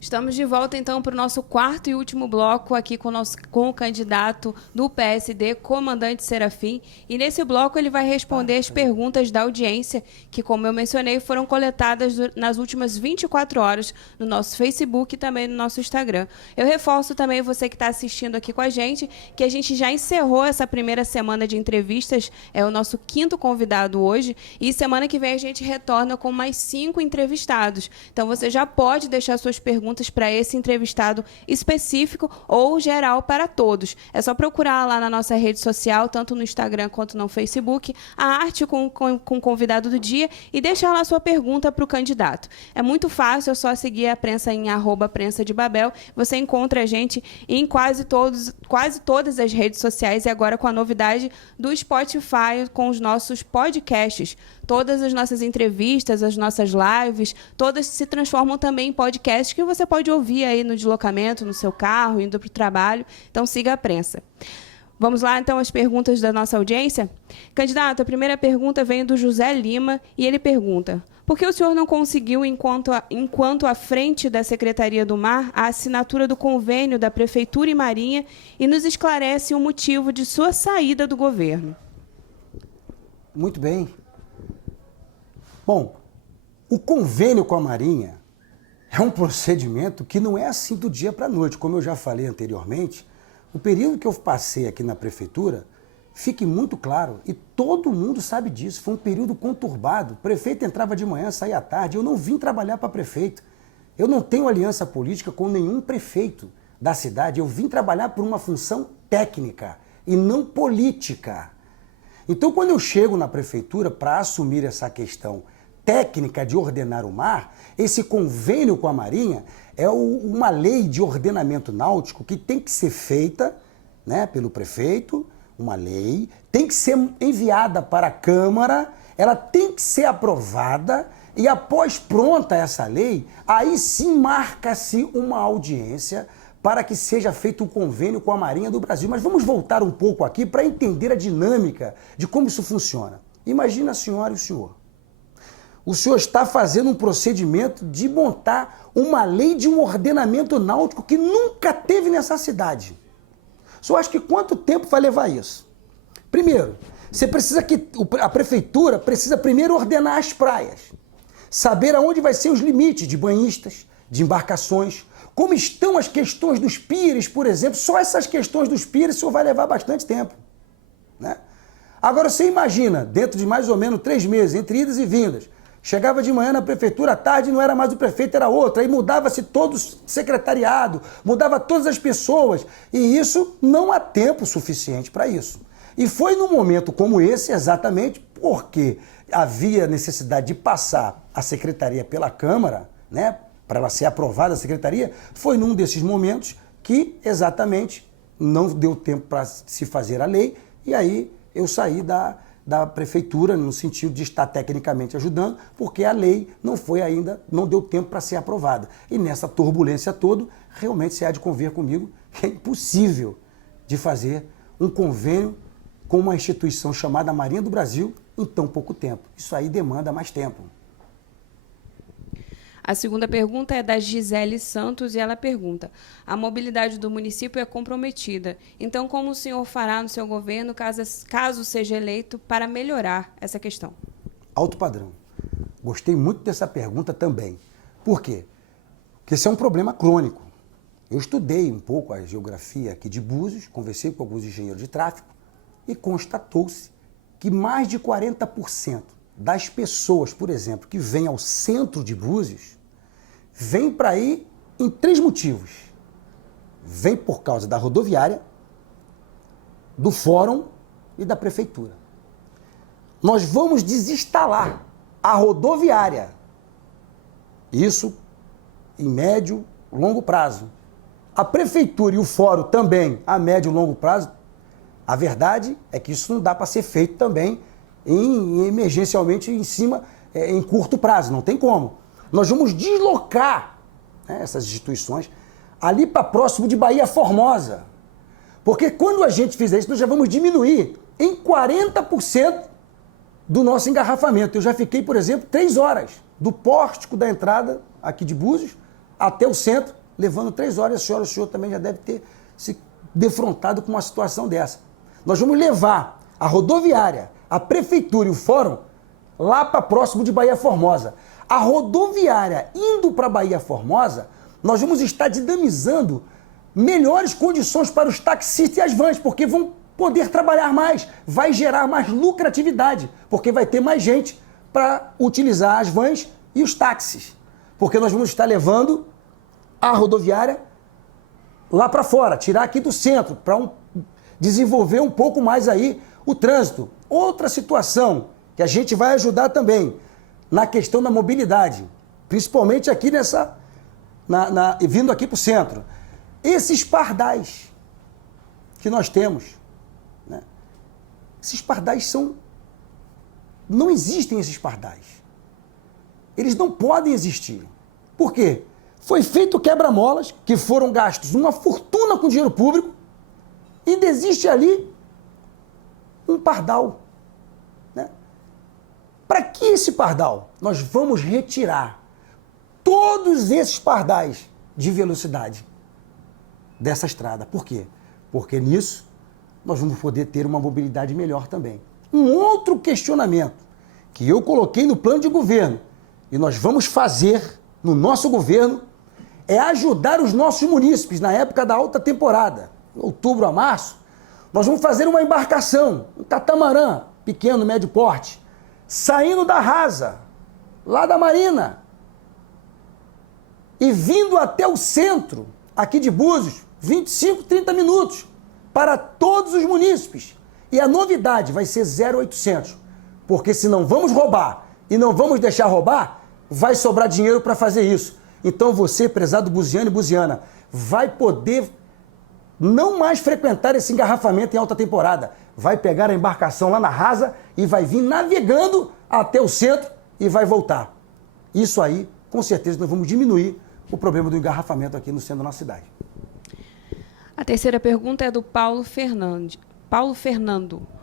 Estamos de volta, então, para o nosso quarto e último bloco aqui com o candidato do PSD, comandante Serafim. E nesse bloco ele vai responder as perguntas da audiência, que, como eu mencionei, foram coletadas nas últimas 24 horas no nosso Facebook e também no nosso Instagram. Eu reforço também, você que está assistindo aqui com a gente, que a gente já encerrou essa primeira semana de entrevistas, é o nosso 5º convidado hoje, e semana que vem a gente retorna com mais 5 entrevistados. Então você já pode deixar suas perguntas para esse entrevistado específico ou geral para todos. É só procurar lá na nossa rede social, tanto no Instagram quanto no Facebook, a arte com o convidado do dia e deixar lá sua pergunta para o candidato. É muito fácil, é só seguir a prensa em @prensa de Babel. Você encontra a gente em quase todas as redes sociais e agora com a novidade do Spotify com os nossos podcasts. Todas as nossas entrevistas, as nossas lives, todas se transformam também em podcasts que você pode ouvir aí no deslocamento, no seu carro, indo para o trabalho. Então, siga a prensa. Vamos lá, então, às perguntas da nossa audiência? Candidato, a primeira pergunta vem do José Lima e ele pergunta: por que o senhor não conseguiu, enquanto à frente da Secretaria do Mar, a assinatura do convênio da Prefeitura e Marinha e nos esclarece o motivo de sua saída do governo? Muito bem. Bom, o convênio com a Marinha é um procedimento que não é assim do dia para a noite. Como eu já falei anteriormente, o período que eu passei aqui na prefeitura, fique muito claro, e todo mundo sabe disso, foi um período conturbado. O prefeito entrava de manhã, saía à tarde. Eu não vim trabalhar para prefeito. Eu não tenho aliança política com nenhum prefeito da cidade. Eu vim trabalhar por uma função técnica e não política. Então, quando eu chego na prefeitura para assumir essa questão técnica de ordenar o mar, esse convênio com a Marinha é uma lei de ordenamento náutico que tem que ser feita, né, pelo prefeito, uma lei, tem que ser enviada para a Câmara, ela tem que ser aprovada e após pronta essa lei, aí sim marca-se uma audiência para que seja feito um convênio com a Marinha do Brasil. Mas vamos voltar um pouco aqui para entender a dinâmica de como isso funciona. Imagina a senhora e o senhor. O senhor está fazendo um procedimento de montar uma lei de um ordenamento náutico que nunca teve nessa cidade. O senhor acha que quanto tempo vai levar isso? Primeiro, a prefeitura precisa primeiro ordenar as praias, saber aonde vai ser os limites de banhistas, de embarcações, como estão as questões dos pires, por exemplo. Só essas questões dos pires o senhor vai levar bastante tempo, né? Agora você imagina, dentro de mais ou menos 3 meses, entre idas e vindas, Chegava de manhã na prefeitura, à tarde não era mais o prefeito, era outro. Aí mudava-se todo o secretariado, mudava todas as pessoas. E isso não há tempo suficiente para isso. E foi num momento como esse, exatamente porque havia necessidade de passar a secretaria pela Câmara, né, para ela ser aprovada a secretaria, foi num desses momentos que exatamente não deu tempo para se fazer a lei, e aí eu saí da prefeitura no sentido de estar tecnicamente ajudando, porque a lei não foi ainda, não deu tempo para ser aprovada. E nessa turbulência toda, realmente você há de convir comigo que é impossível de fazer um convênio com uma instituição chamada Marinha do Brasil em tão pouco tempo. Isso aí demanda mais tempo. A segunda pergunta é da Gisele Santos e ela pergunta: a mobilidade do município é comprometida, então como o senhor fará no seu governo, caso seja eleito, para melhorar essa questão? Alto padrão. Gostei muito dessa pergunta também. Por quê? Porque esse é um problema crônico. Eu estudei um pouco a geografia aqui de Búzios, conversei com alguns engenheiros de tráfego e constatou-se que mais de 40% das pessoas, por exemplo, que vêm ao centro de Búzios, vem para aí em 3 motivos. Vem por causa da rodoviária, do fórum e da prefeitura. Nós vamos desinstalar a rodoviária. Isso em médio, longo prazo. A prefeitura e o fórum também a médio e longo prazo. A verdade é que isso não dá para ser feito também emergencialmente em curto prazo, não tem como. Nós vamos deslocar, né, essas instituições ali para próximo de Baía Formosa. Porque quando a gente fizer isso, nós já vamos diminuir em 40% do nosso engarrafamento. Eu já fiquei, por exemplo, 3 horas do pórtico da entrada aqui de Búzios até o centro, levando 3 horas. O senhor também já deve ter se defrontado com uma situação dessa. Nós vamos levar a rodoviária, a prefeitura e o fórum lá para próximo de Baía Formosa. A rodoviária indo para Baía Formosa, nós vamos estar dinamizando melhores condições para os taxistas e as vans, porque vão poder trabalhar mais, vai gerar mais lucratividade, porque vai ter mais gente para utilizar as vans e os táxis. Porque nós vamos estar levando a rodoviária lá para fora, tirar aqui do centro, para desenvolver um pouco mais aí o trânsito. Outra situação que a gente vai ajudar também na questão da mobilidade, principalmente aqui vindo aqui para o centro. Esses pardais que nós temos, né? Esses pardais não existem esses pardais. Eles não podem existir. Por quê? Foi feito quebra-molas, que foram gastos uma fortuna com dinheiro público, e ainda existe ali um pardal. Para que esse pardal? Nós vamos retirar todos esses pardais de velocidade dessa estrada. Por quê? Porque nisso nós vamos poder ter uma mobilidade melhor também. Um outro questionamento que eu coloquei no plano de governo e nós vamos fazer no nosso governo é ajudar os nossos munícipes na época da alta temporada, outubro a março. Nós vamos fazer uma embarcação, um catamarã pequeno, médio porte, saindo da Rasa, lá da Marina, e vindo até o centro, aqui de Búzios, 25, 30 minutos, para todos os munícipes. E a novidade vai ser 0,800, porque se não vamos roubar e não vamos deixar roubar, vai sobrar dinheiro para fazer isso. Então você, prezado buziano e buziana, vai poder não mais frequentar esse engarrafamento em alta temporada. Vai pegar a embarcação lá na Rasa e vai vir navegando até o centro e vai voltar. Isso aí, com certeza, nós vamos diminuir o problema do engarrafamento aqui no centro da nossa cidade. A terceira pergunta é do Paulo Fernando.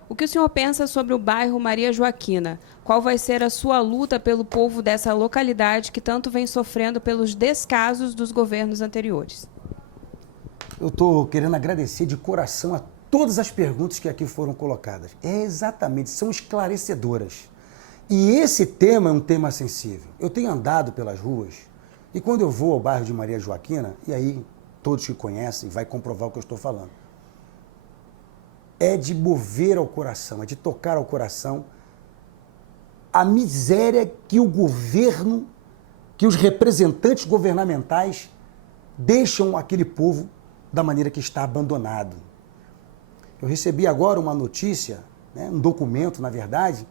O que o senhor pensa sobre o bairro Maria Joaquina? Qual vai ser a sua luta pelo povo dessa localidade que tanto vem sofrendo pelos descasos dos governos anteriores? Eu estou querendo agradecer de coração a todas as perguntas que aqui foram colocadas. Exatamente, são esclarecedoras. E esse tema é um tema sensível. Eu tenho andado pelas ruas e quando eu vou ao bairro de Maria Joaquina, e aí todos que conhecem vai comprovar o que eu estou falando, é de mover ao coração, é de tocar ao coração a miséria que o governo, que os representantes governamentais deixam aquele povo da maneira que está abandonado. Eu recebi agora uma notícia, né, um documento, na verdade,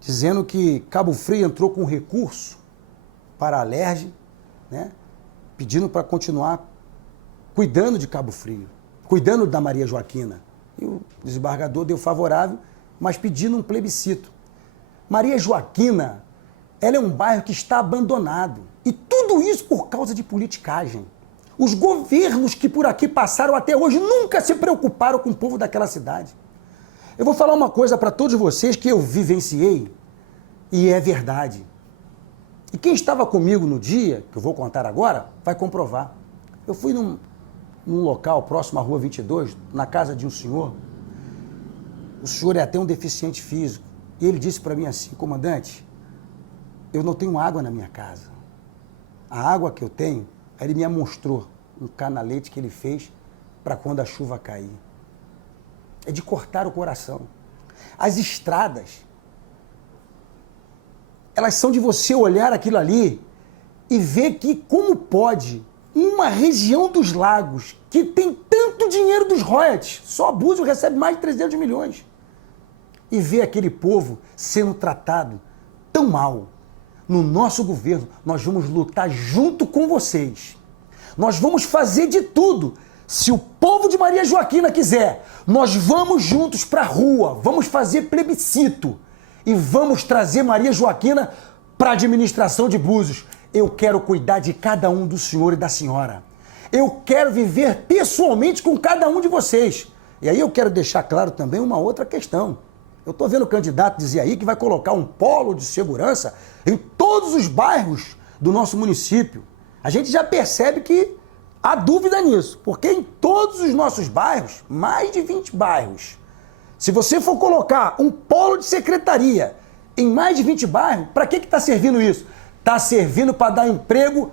dizendo que Cabo Frio entrou com recurso para a Alerj, né, pedindo para continuar cuidando de Cabo Frio, cuidando da Maria Joaquina. E o desembargador deu favorável, mas pedindo um plebiscito. Maria Joaquina, ela é um bairro que está abandonado. E tudo isso por causa de politicagem. Os governos que por aqui passaram até hoje nunca se preocuparam com o povo daquela cidade. Eu vou falar uma coisa para todos vocês que eu vivenciei e é verdade. E quem estava comigo no dia, que eu vou contar agora, vai comprovar. Eu fui num local próximo à Rua 22, na casa de um senhor. O senhor é até um deficiente físico. E ele disse para mim assim: comandante, eu não tenho água na minha casa. A água que eu tenho, aí ele me mostrou um canalete que ele fez para quando a chuva cair. É de cortar o coração. As estradas, elas são de você olhar aquilo ali e ver que como pode uma região dos lagos que tem tanto dinheiro dos royalties, só Búzios recebe mais de 300 milhões, e ver aquele povo sendo tratado tão mal. No nosso governo, nós vamos lutar junto com vocês. Nós vamos fazer de tudo. Se o povo de Maria Joaquina quiser, nós vamos juntos para a rua, vamos fazer plebiscito e vamos trazer Maria Joaquina para a administração de Búzios. Eu quero cuidar de cada um do senhor e da senhora. Eu quero viver pessoalmente com cada um de vocês. E aí eu quero deixar claro também uma outra questão. Eu estou vendo o candidato dizer aí que vai colocar um polo de segurança em todos os bairros do nosso município. A gente já percebe que há dúvida nisso, porque em todos os nossos bairros, mais de 20 bairros, se você for colocar um polo de secretaria em mais de 20 bairros, para que está servindo isso? Está servindo para dar emprego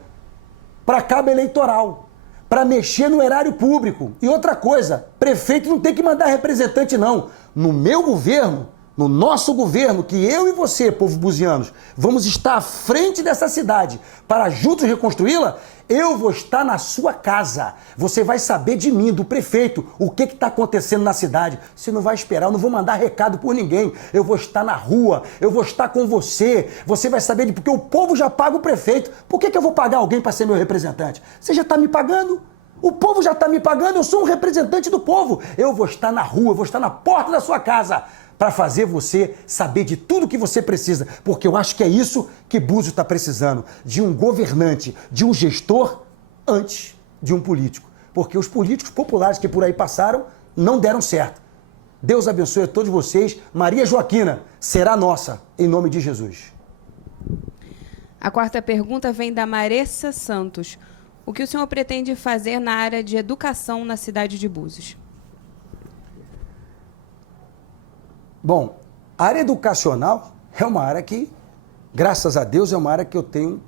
para cabo eleitoral, para mexer no erário público. E outra coisa, prefeito não tem que mandar representante não. No meu governo, no nosso governo, que eu e você, povo buzianos, vamos estar à frente dessa cidade para juntos reconstruí-la, eu vou estar na sua casa. Você vai saber de mim, do prefeito, o que está acontecendo na cidade. Você não vai esperar, eu não vou mandar recado por ninguém. Eu vou estar na rua, eu vou estar com você. Você vai saber, porque o povo já paga o prefeito. Por que eu vou pagar alguém para ser meu representante? Você já está me pagando? O povo já está me pagando, eu sou um representante do povo. Eu vou estar na rua, eu vou estar na porta da sua casa para fazer você saber de tudo que você precisa, porque eu acho que é isso que Búzios está precisando, de um governante, de um gestor, antes de um político. Porque os políticos populares que por aí passaram não deram certo. Deus abençoe a todos vocês. Maria Joaquina será nossa, em nome de Jesus. A quarta pergunta vem da Maressa Santos. O que o senhor pretende fazer na área de educação na cidade de Búzios? Bom, a área educacional é uma área que, graças a Deus, é uma área que eu tenho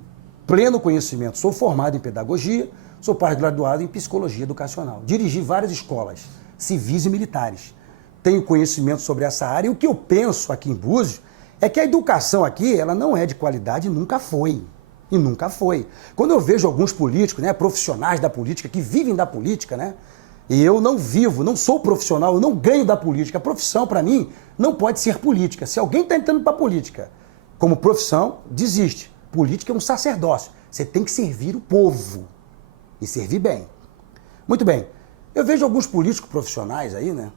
pleno conhecimento. Sou formado em pedagogia, sou pós-graduado em psicologia educacional. Dirigi várias escolas civis e militares. Tenho conhecimento sobre essa área e o que eu penso aqui em Búzios é que a educação aqui, ela não é de qualidade e nunca foi. E nunca foi. Quando eu vejo alguns políticos, né, profissionais da política, que vivem da política, né, e eu não vivo, não sou profissional, eu não ganho da política. A profissão, para mim, não pode ser política. Se alguém está entrando para a política como profissão, desiste. Política é um sacerdócio. Você tem que servir o povo e servir bem. Muito bem. Eu vejo alguns políticos profissionais aí, né,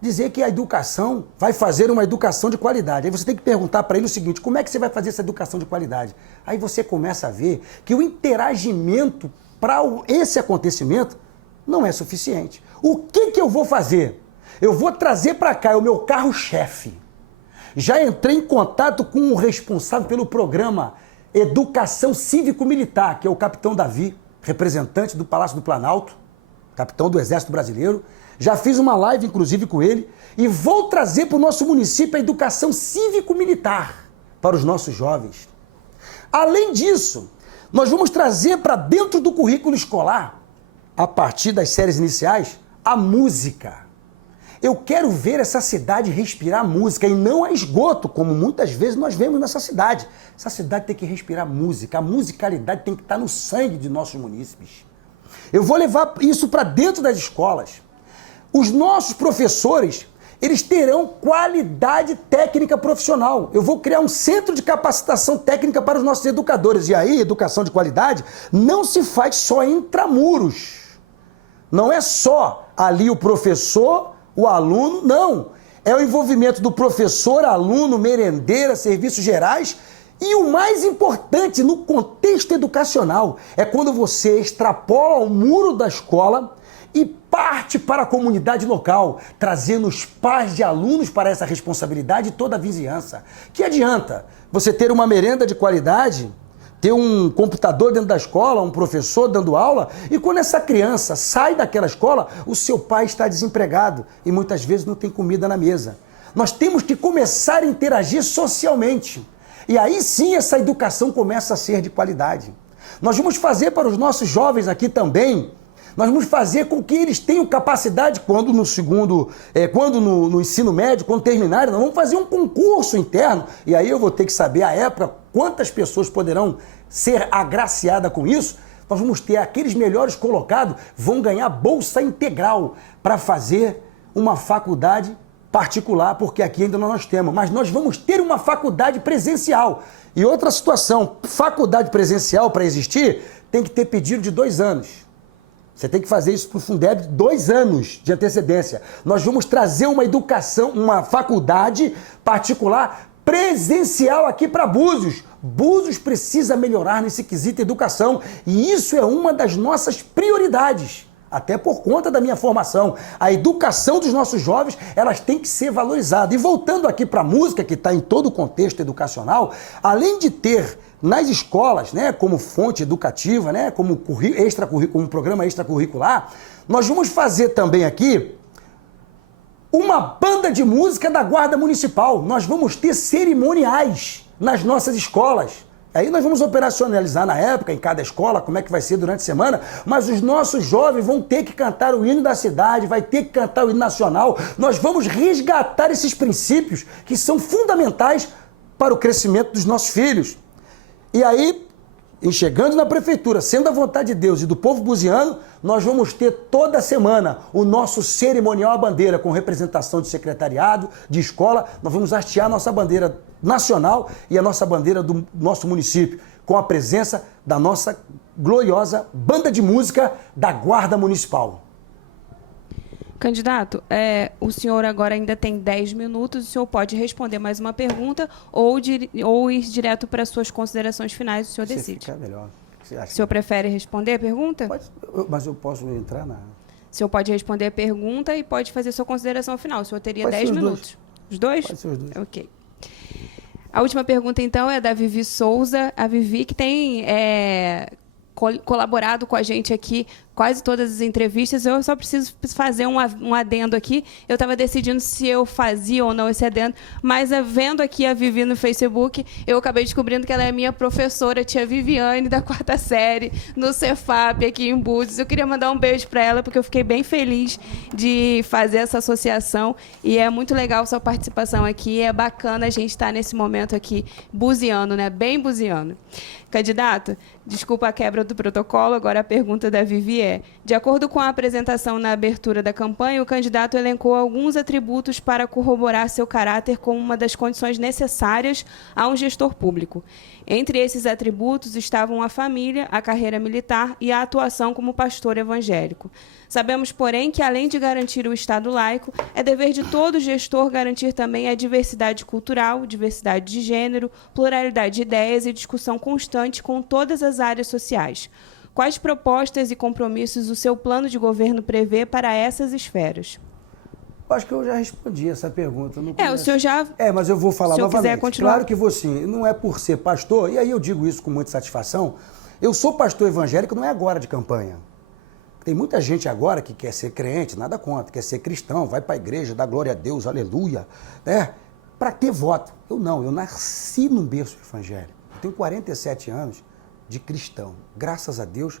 dizer que a educação vai fazer uma educação de qualidade. Aí você tem que perguntar para ele o seguinte: como é que você vai fazer essa educação de qualidade? Aí você começa a ver que o interagimento para esse acontecimento não é suficiente. O que eu vou fazer? Eu vou trazer para cá o meu carro-chefe. Já entrei em contato com o responsável pelo programa Educação Cívico-Militar, que é o capitão Davi, representante do Palácio do Planalto, capitão do Exército Brasileiro. Já fiz uma live, inclusive, com ele, e vou trazer para o nosso município a educação cívico-militar para os nossos jovens. Além disso, nós vamos trazer para dentro do currículo escolar, a partir das séries iniciais, a música. Eu quero ver essa cidade respirar música e não a esgoto, como muitas vezes nós vemos nessa cidade. Essa cidade tem que respirar música, a musicalidade tem que estar no sangue de nossos munícipes. Eu vou levar isso para dentro das escolas. Os nossos professores, eles terão qualidade técnica profissional. Eu vou criar um centro de capacitação técnica para os nossos educadores. E aí, educação de qualidade não se faz só intramuros. Não é só ali o professor, o aluno, não. É o envolvimento do professor, aluno, merendeira, serviços gerais. E o mais importante no contexto educacional é quando você extrapola o muro da escola e parte para a comunidade local, trazendo os pais de alunos para essa responsabilidade e toda a vizinhança. Que adianta você ter uma merenda de qualidade, ter um computador dentro da escola, um professor dando aula, e quando essa criança sai daquela escola, o seu pai está desempregado e muitas vezes não tem comida na mesa. Nós temos que começar a interagir socialmente. E aí sim essa educação começa a ser de qualidade. Nós vamos fazer para os nossos jovens aqui também, nós vamos fazer com que eles tenham capacidade, quando no ensino médio, quando terminarem, nós vamos fazer um concurso interno, e aí eu vou ter que saber a época quantas pessoas poderão ser agraciadas com isso. Nós vamos ter aqueles melhores colocados, vão ganhar bolsa integral para fazer uma faculdade particular, porque aqui ainda não nós temos, mas nós vamos ter uma faculdade presencial. E outra situação, faculdade presencial para existir, tem que ter pedido de 2 anos. Você tem que fazer isso para o Fundeb de 2 anos de antecedência. Nós vamos trazer uma educação, uma faculdade particular presencial aqui para Búzios. Búzios precisa melhorar nesse quesito educação e isso é uma das nossas prioridades. Até por conta da minha formação. A educação dos nossos jovens, elas têm que ser valorizadas. E voltando aqui para a música, que está em todo o contexto educacional, além de ter nas escolas, né, como fonte educativa, né, como programa extracurricular, nós vamos fazer também aqui uma banda de música da Guarda Municipal. Nós vamos ter cerimoniais nas nossas escolas. Aí nós vamos operacionalizar na época, em cada escola, como é que vai ser durante a semana, mas os nossos jovens vão ter que cantar o hino da cidade, vai ter que cantar o hino nacional. Nós vamos resgatar esses princípios que são fundamentais para o crescimento dos nossos filhos. E aí, chegando na prefeitura, sendo a vontade de Deus e do povo buziano, nós vamos ter toda semana o nosso cerimonial à bandeira, com representação de secretariado, de escola. Nós vamos hastear a nossa bandeira nacional e a nossa bandeira do nosso município, com a presença da nossa gloriosa banda de música da Guarda Municipal. Candidato, o senhor agora ainda tem 10 minutos, o senhor pode responder mais uma pergunta ou ir direto para as suas considerações finais, o senhor decide. Fica melhor. O senhor prefere responder a pergunta? Mas eu posso entrar na... O senhor pode responder a pergunta e pode fazer sua consideração final. O senhor teria Pode 10 ser os minutos. Os dois? Pode ser os dois. Ok. A última pergunta, então, é da Vivi Souza. A Vivi, que tem colaborado com a gente aqui quase todas as entrevistas. Eu só preciso fazer um adendo aqui. Eu estava decidindo se eu fazia ou não esse adendo, mas vendo aqui a Vivi no Facebook, eu acabei descobrindo que ela é minha professora, tia Viviane, da 4ª série, no Cefap, aqui em Búzios. Eu queria mandar um beijo para ela, porque eu fiquei bem feliz de fazer essa associação e é muito legal sua participação aqui. É bacana a gente estar nesse momento aqui buziano, né? Bem buziano. Candidato, desculpa a quebra do protocolo, agora a pergunta da Vivi é: de acordo com a apresentação na abertura da campanha, o candidato elencou alguns atributos para corroborar seu caráter como uma das condições necessárias a um gestor público. Entre esses atributos estavam a família, a carreira militar e a atuação como pastor evangélico. Sabemos, porém, que além de garantir o Estado laico, é dever de todo gestor garantir também a diversidade cultural, diversidade de gênero, pluralidade de ideias e discussão constante com todas as áreas sociais. Quais propostas e compromissos o seu plano de governo prevê para essas esferas? Eu acho que eu já respondi essa pergunta. O senhor já... mas eu vou falar se novamente. Quiser continuar. Claro que vou sim. Não é por ser pastor, e aí eu digo isso com muita satisfação. Eu sou pastor evangélico, não é agora de campanha. Tem muita gente agora que quer ser crente, nada contra, quer ser cristão, vai para a igreja, dá glória a Deus, aleluia, né? Para ter voto. Eu não, eu nasci num berço evangélico. Eu tenho 47 anos de cristão. Graças a Deus,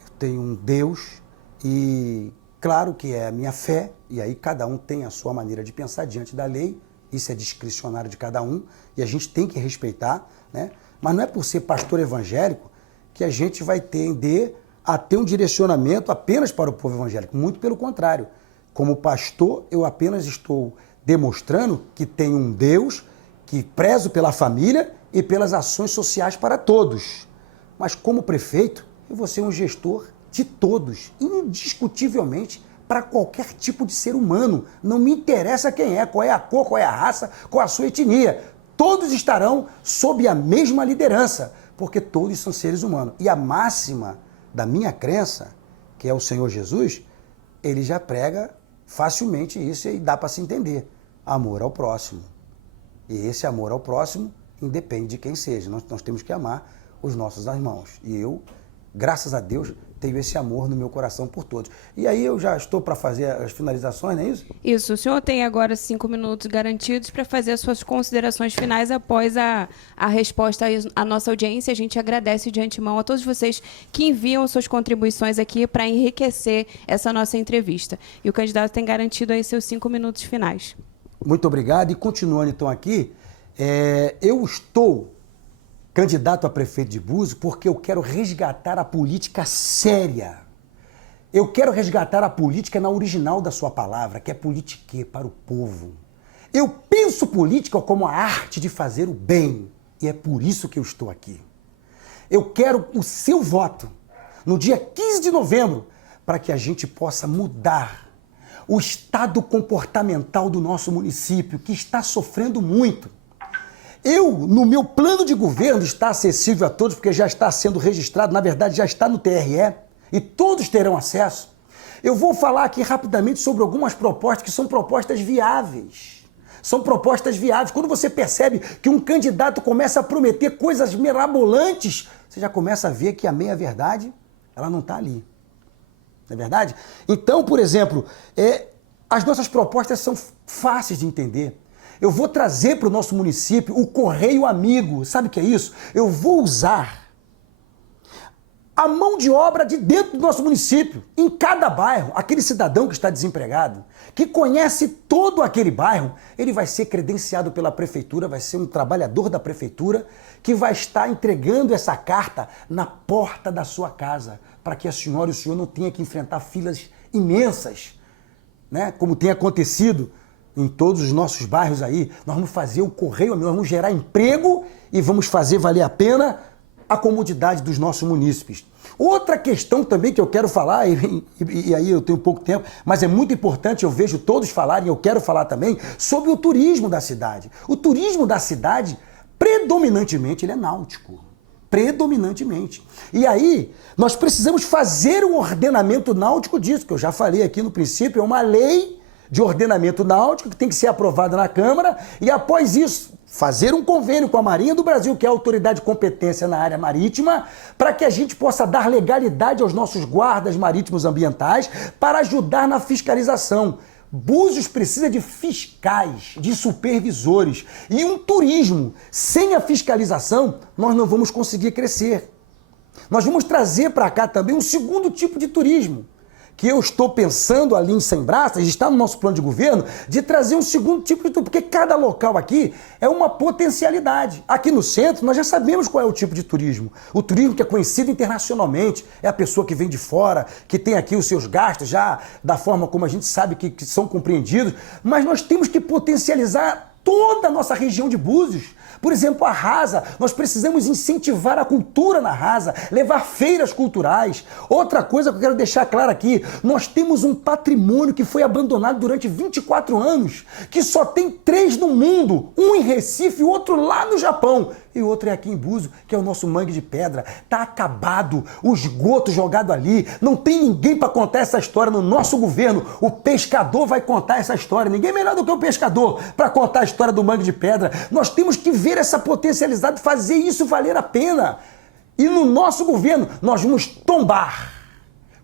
eu tenho um Deus e claro que é a minha fé E aí cada um tem a sua maneira de pensar diante da lei, isso é discricionário de cada um, e a gente tem que respeitar, né? Mas não é por ser pastor evangélico que a gente vai tender a ter um direcionamento apenas para o povo evangélico. Muito pelo contrário. Como pastor, eu apenas estou demonstrando que tem um Deus que prezo pela família e pelas ações sociais para todos. Mas como prefeito, eu vou ser um gestor de todos, indiscutivelmente, para qualquer tipo de ser humano. Não me interessa quem é, qual é a cor, qual é a raça, qual a sua etnia. Todos estarão sob a mesma liderança, porque todos são seres humanos. E a máxima da minha crença, que é o Senhor Jesus, ele já prega facilmente isso e dá para se entender. Amor ao próximo. E esse amor ao próximo independe de quem seja. Nós temos que amar os nossos irmãos. E eu, graças a Deus, tenho esse amor no meu coração por todos. E aí eu já estou para fazer as finalizações, não é isso? Isso, o senhor tem agora 5 minutos garantidos para fazer as suas considerações finais após a resposta à nossa audiência. A gente agradece de antemão a todos vocês que enviam suas contribuições aqui para enriquecer essa nossa entrevista. E o candidato tem garantido aí seus 5 minutos finais. Muito obrigado. E continuando então aqui, eu estou candidato a prefeito de Búzios porque eu quero resgatar a política séria. Eu quero resgatar a política na original da sua palavra, que é politique para o povo. Eu penso política como a arte de fazer o bem, e é por isso que eu estou aqui. Eu quero o seu voto no dia 15 de novembro para que a gente possa mudar o estado comportamental do nosso município, que está sofrendo muito. No meu plano de governo, está acessível a todos, porque já está sendo registrado, na verdade já está no TRE, e todos terão acesso. Eu vou falar aqui rapidamente sobre algumas propostas que são propostas viáveis. São propostas viáveis. Quando você percebe que um candidato começa a prometer coisas mirabolantes, você já começa a ver que a meia-verdade, ela não está ali. Não é verdade? Então, por exemplo, as nossas propostas são fáceis de entender. Eu vou trazer para o nosso município o Correio Amigo. Sabe o que é isso? Eu vou usar a mão de obra de dentro do nosso município, em cada bairro. Aquele cidadão que está desempregado, que conhece todo aquele bairro, ele vai ser credenciado pela prefeitura, vai ser um trabalhador da prefeitura que vai estar entregando essa carta na porta da sua casa, para que a senhora e o senhor não tenham que enfrentar filas imensas, né? Como tem acontecido em todos os nossos bairros aí. Nós vamos fazer o Correio Amigo, nós vamos gerar emprego e vamos fazer valer a pena a comodidade dos nossos munícipes. Outra questão também que eu quero falar, e aí eu tenho pouco tempo, mas é muito importante, eu vejo todos falarem, eu quero falar também, sobre o turismo da cidade. O turismo da cidade, predominantemente, ele é náutico. Predominantemente. E aí, nós precisamos fazer um ordenamento náutico disso, que eu já falei aqui no princípio, é uma lei de ordenamento náutico que tem que ser aprovada na Câmara e, após isso, fazer um convênio com a Marinha do Brasil, que é a autoridade de competência na área marítima, para que a gente possa dar legalidade aos nossos guardas marítimos ambientais para ajudar na fiscalização. Búzios precisa de fiscais, de supervisores. E um turismo sem a fiscalização, nós não vamos conseguir crescer. Nós vamos trazer para cá também um segundo tipo de turismo, que eu estou pensando ali em Sembraças, está no nosso plano de governo, de trazer um segundo tipo de turismo, porque cada local aqui é uma potencialidade. Aqui no centro, nós já sabemos qual é o tipo de turismo. O turismo que é conhecido internacionalmente, é a pessoa que vem de fora, que tem aqui os seus gastos já da forma como a gente sabe que são compreendidos, mas nós temos que potencializar toda a nossa região de Búzios. Por exemplo, a Rasa, nós precisamos incentivar a cultura na Rasa, levar feiras culturais. Outra coisa que eu quero deixar claro aqui, nós temos um patrimônio que foi abandonado durante 24 anos, que só tem 3 no mundo, um em Recife e outro lá no Japão. E o outro é aqui em Búzios, que é o nosso Mangue de Pedra. Tá acabado, o esgoto jogado ali, não tem ninguém para contar essa história no nosso governo. O pescador vai contar essa história, ninguém melhor do que o pescador para contar a história do Mangue de Pedra. Nós temos que ver essa potencialidade, fazer isso valer a pena. E no nosso governo, nós vamos tombar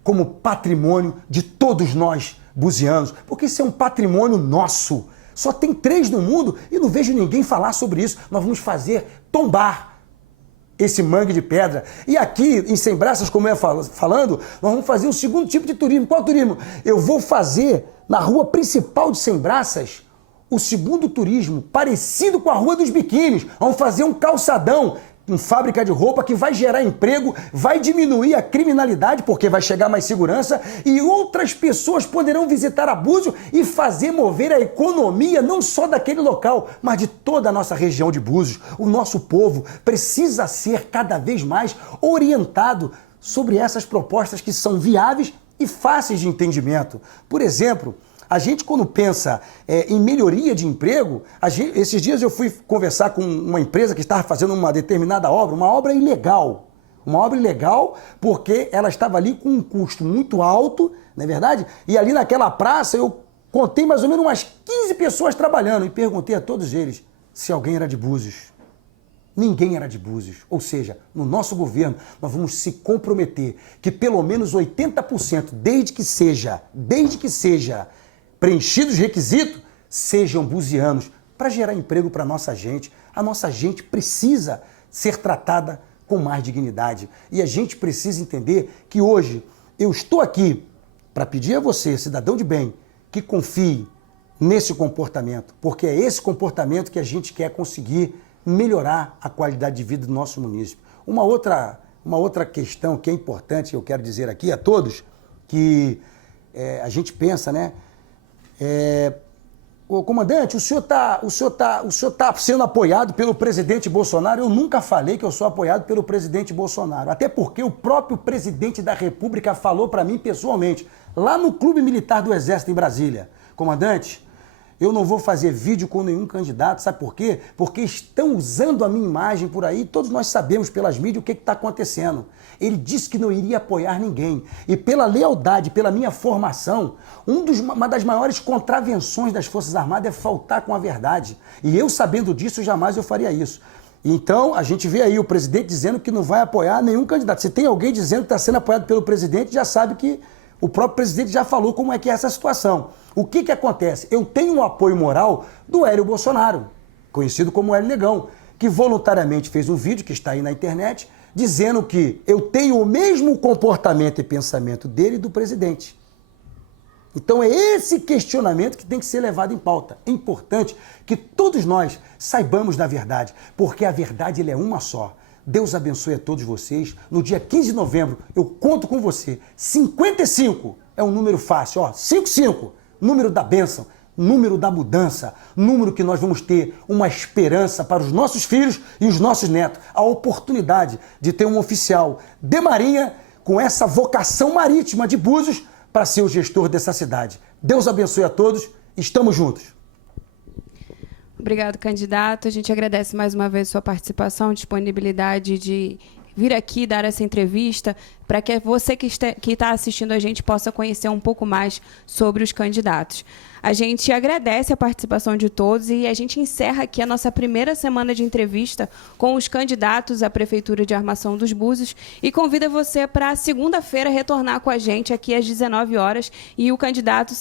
como patrimônio de todos nós buzianos, porque isso é um patrimônio nosso. Só tem 3 no mundo e não vejo ninguém falar sobre isso. Nós vamos fazer tombar esse mangue de pedra. E aqui, em Sembraças, como eu ia falando, nós vamos fazer um segundo tipo de turismo. Qual turismo? Eu vou fazer, na rua principal de Sembraças, o segundo turismo, parecido com a Rua dos Biquínis. Vamos fazer um calçadão, uma fábrica de roupa que vai gerar emprego, vai diminuir a criminalidade, porque vai chegar mais segurança, e outras pessoas poderão visitar a Búzios e fazer mover a economia, não só daquele local, mas de toda a nossa região de Búzios. O nosso povo precisa ser cada vez mais orientado sobre essas propostas que são viáveis e fáceis de entendimento. Por exemplo, a gente, quando pensa em melhoria de emprego, esses dias eu fui conversar com uma empresa que estava fazendo uma determinada obra, uma obra ilegal. Uma obra ilegal porque ela estava ali com um custo muito alto, não é verdade? E ali naquela praça eu contei mais ou menos umas 15 pessoas trabalhando e perguntei a todos eles se alguém era de Búzios. Ninguém era de Búzios. Ou seja, no nosso governo, nós vamos se comprometer que pelo menos 80%, desde que seja preenchidos os requisitos, sejam buzianos, para gerar emprego para a nossa gente. A nossa gente precisa ser tratada com mais dignidade. E a gente precisa entender que hoje eu estou aqui para pedir a você, cidadão de bem, que confie nesse comportamento, porque é esse comportamento que a gente quer conseguir melhorar a qualidade de vida do nosso município. Uma outra questão que é importante, eu quero dizer aqui a todos, que a gente pensa, né? Ô, comandante, o senhor tá sendo apoiado pelo presidente Bolsonaro. Eu nunca falei que eu sou apoiado pelo presidente Bolsonaro, até porque o próprio presidente da República falou para mim pessoalmente, lá no Clube Militar do Exército em Brasília: comandante, eu não vou fazer vídeo com nenhum candidato, sabe por quê? Porque estão usando a minha imagem por aí, todos nós sabemos pelas mídias o que está acontecendo. Ele disse que não iria apoiar ninguém. E pela lealdade, pela minha formação, uma das maiores contravenções das Forças Armadas é faltar com a verdade. E eu, sabendo disso, jamais eu faria isso. Então, a gente vê aí o presidente dizendo que não vai apoiar nenhum candidato. Se tem alguém dizendo que está sendo apoiado pelo presidente, já sabe que o próprio presidente já falou como é que é essa situação. O que acontece? Eu tenho um apoio moral do Hélio Bolsonaro, conhecido como Hélio Negão, que voluntariamente fez um vídeo que está aí na internet, dizendo que eu tenho o mesmo comportamento e pensamento dele e do presidente. Então é esse questionamento que tem que ser levado em pauta. É importante que todos nós saibamos da verdade, porque a verdade ela é uma só. Deus abençoe a todos vocês. No dia 15 de novembro, eu conto com você. 55 é um número fácil, ó. 55, número da bênção, número da mudança, número que nós vamos ter uma esperança para os nossos filhos e os nossos netos. A oportunidade de ter um oficial de marinha com essa vocação marítima de Búzios para ser o gestor dessa cidade. Deus abençoe a todos. Estamos juntos. Obrigado, candidato. A gente agradece mais uma vez sua participação, disponibilidade de vir aqui dar essa entrevista para que você que está assistindo a gente possa conhecer um pouco mais sobre os candidatos. A gente agradece a participação de todos e a gente encerra aqui a nossa primeira semana de entrevista com os candidatos à Prefeitura de Armação dos Búzios e convida você para segunda-feira retornar com a gente aqui às 19 horas e o candidato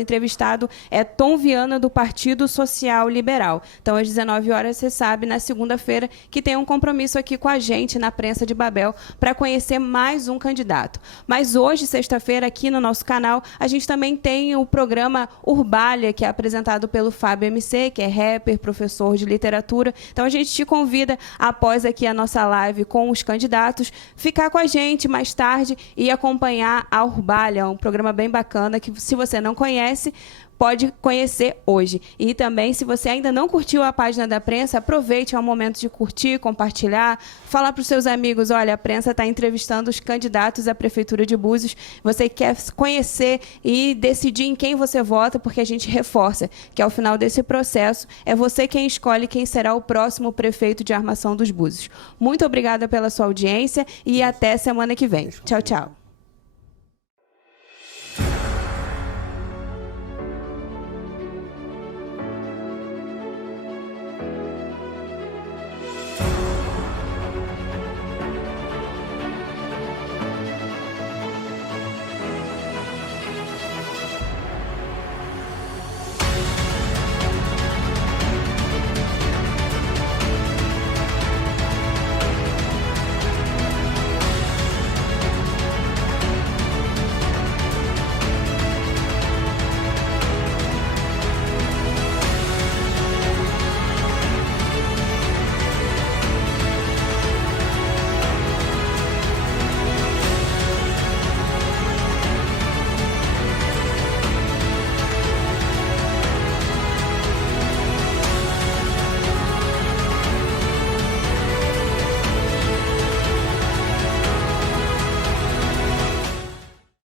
entrevistado é Tom Viana, do Partido Social Liberal. Então, às 19 horas, você sabe, na segunda-feira, que tem um compromisso aqui com a gente na Prensa de Babel para conhecer mais um candidato. Mas hoje, sexta-feira, aqui no nosso canal, a gente também tem o programa Urbalha, que é apresentado pelo Fábio MC, que é rapper, professor de literatura. Então, a gente te convida, após aqui a nossa live com os candidatos, ficar com a gente mais tarde e acompanhar a Urbalha, um programa bem bacana que, se você não conhece, pode conhecer hoje. E também, se você ainda não curtiu a página da Prensa, aproveite, é um momento de curtir, compartilhar, falar para os seus amigos, olha, a Prensa está entrevistando os candidatos à Prefeitura de Búzios, você quer conhecer e decidir em quem você vota, porque a gente reforça que, ao final desse processo, é você quem escolhe quem será o próximo prefeito de Armação dos Búzios. Muito obrigada pela sua audiência e até semana que vem. Tchau, tchau.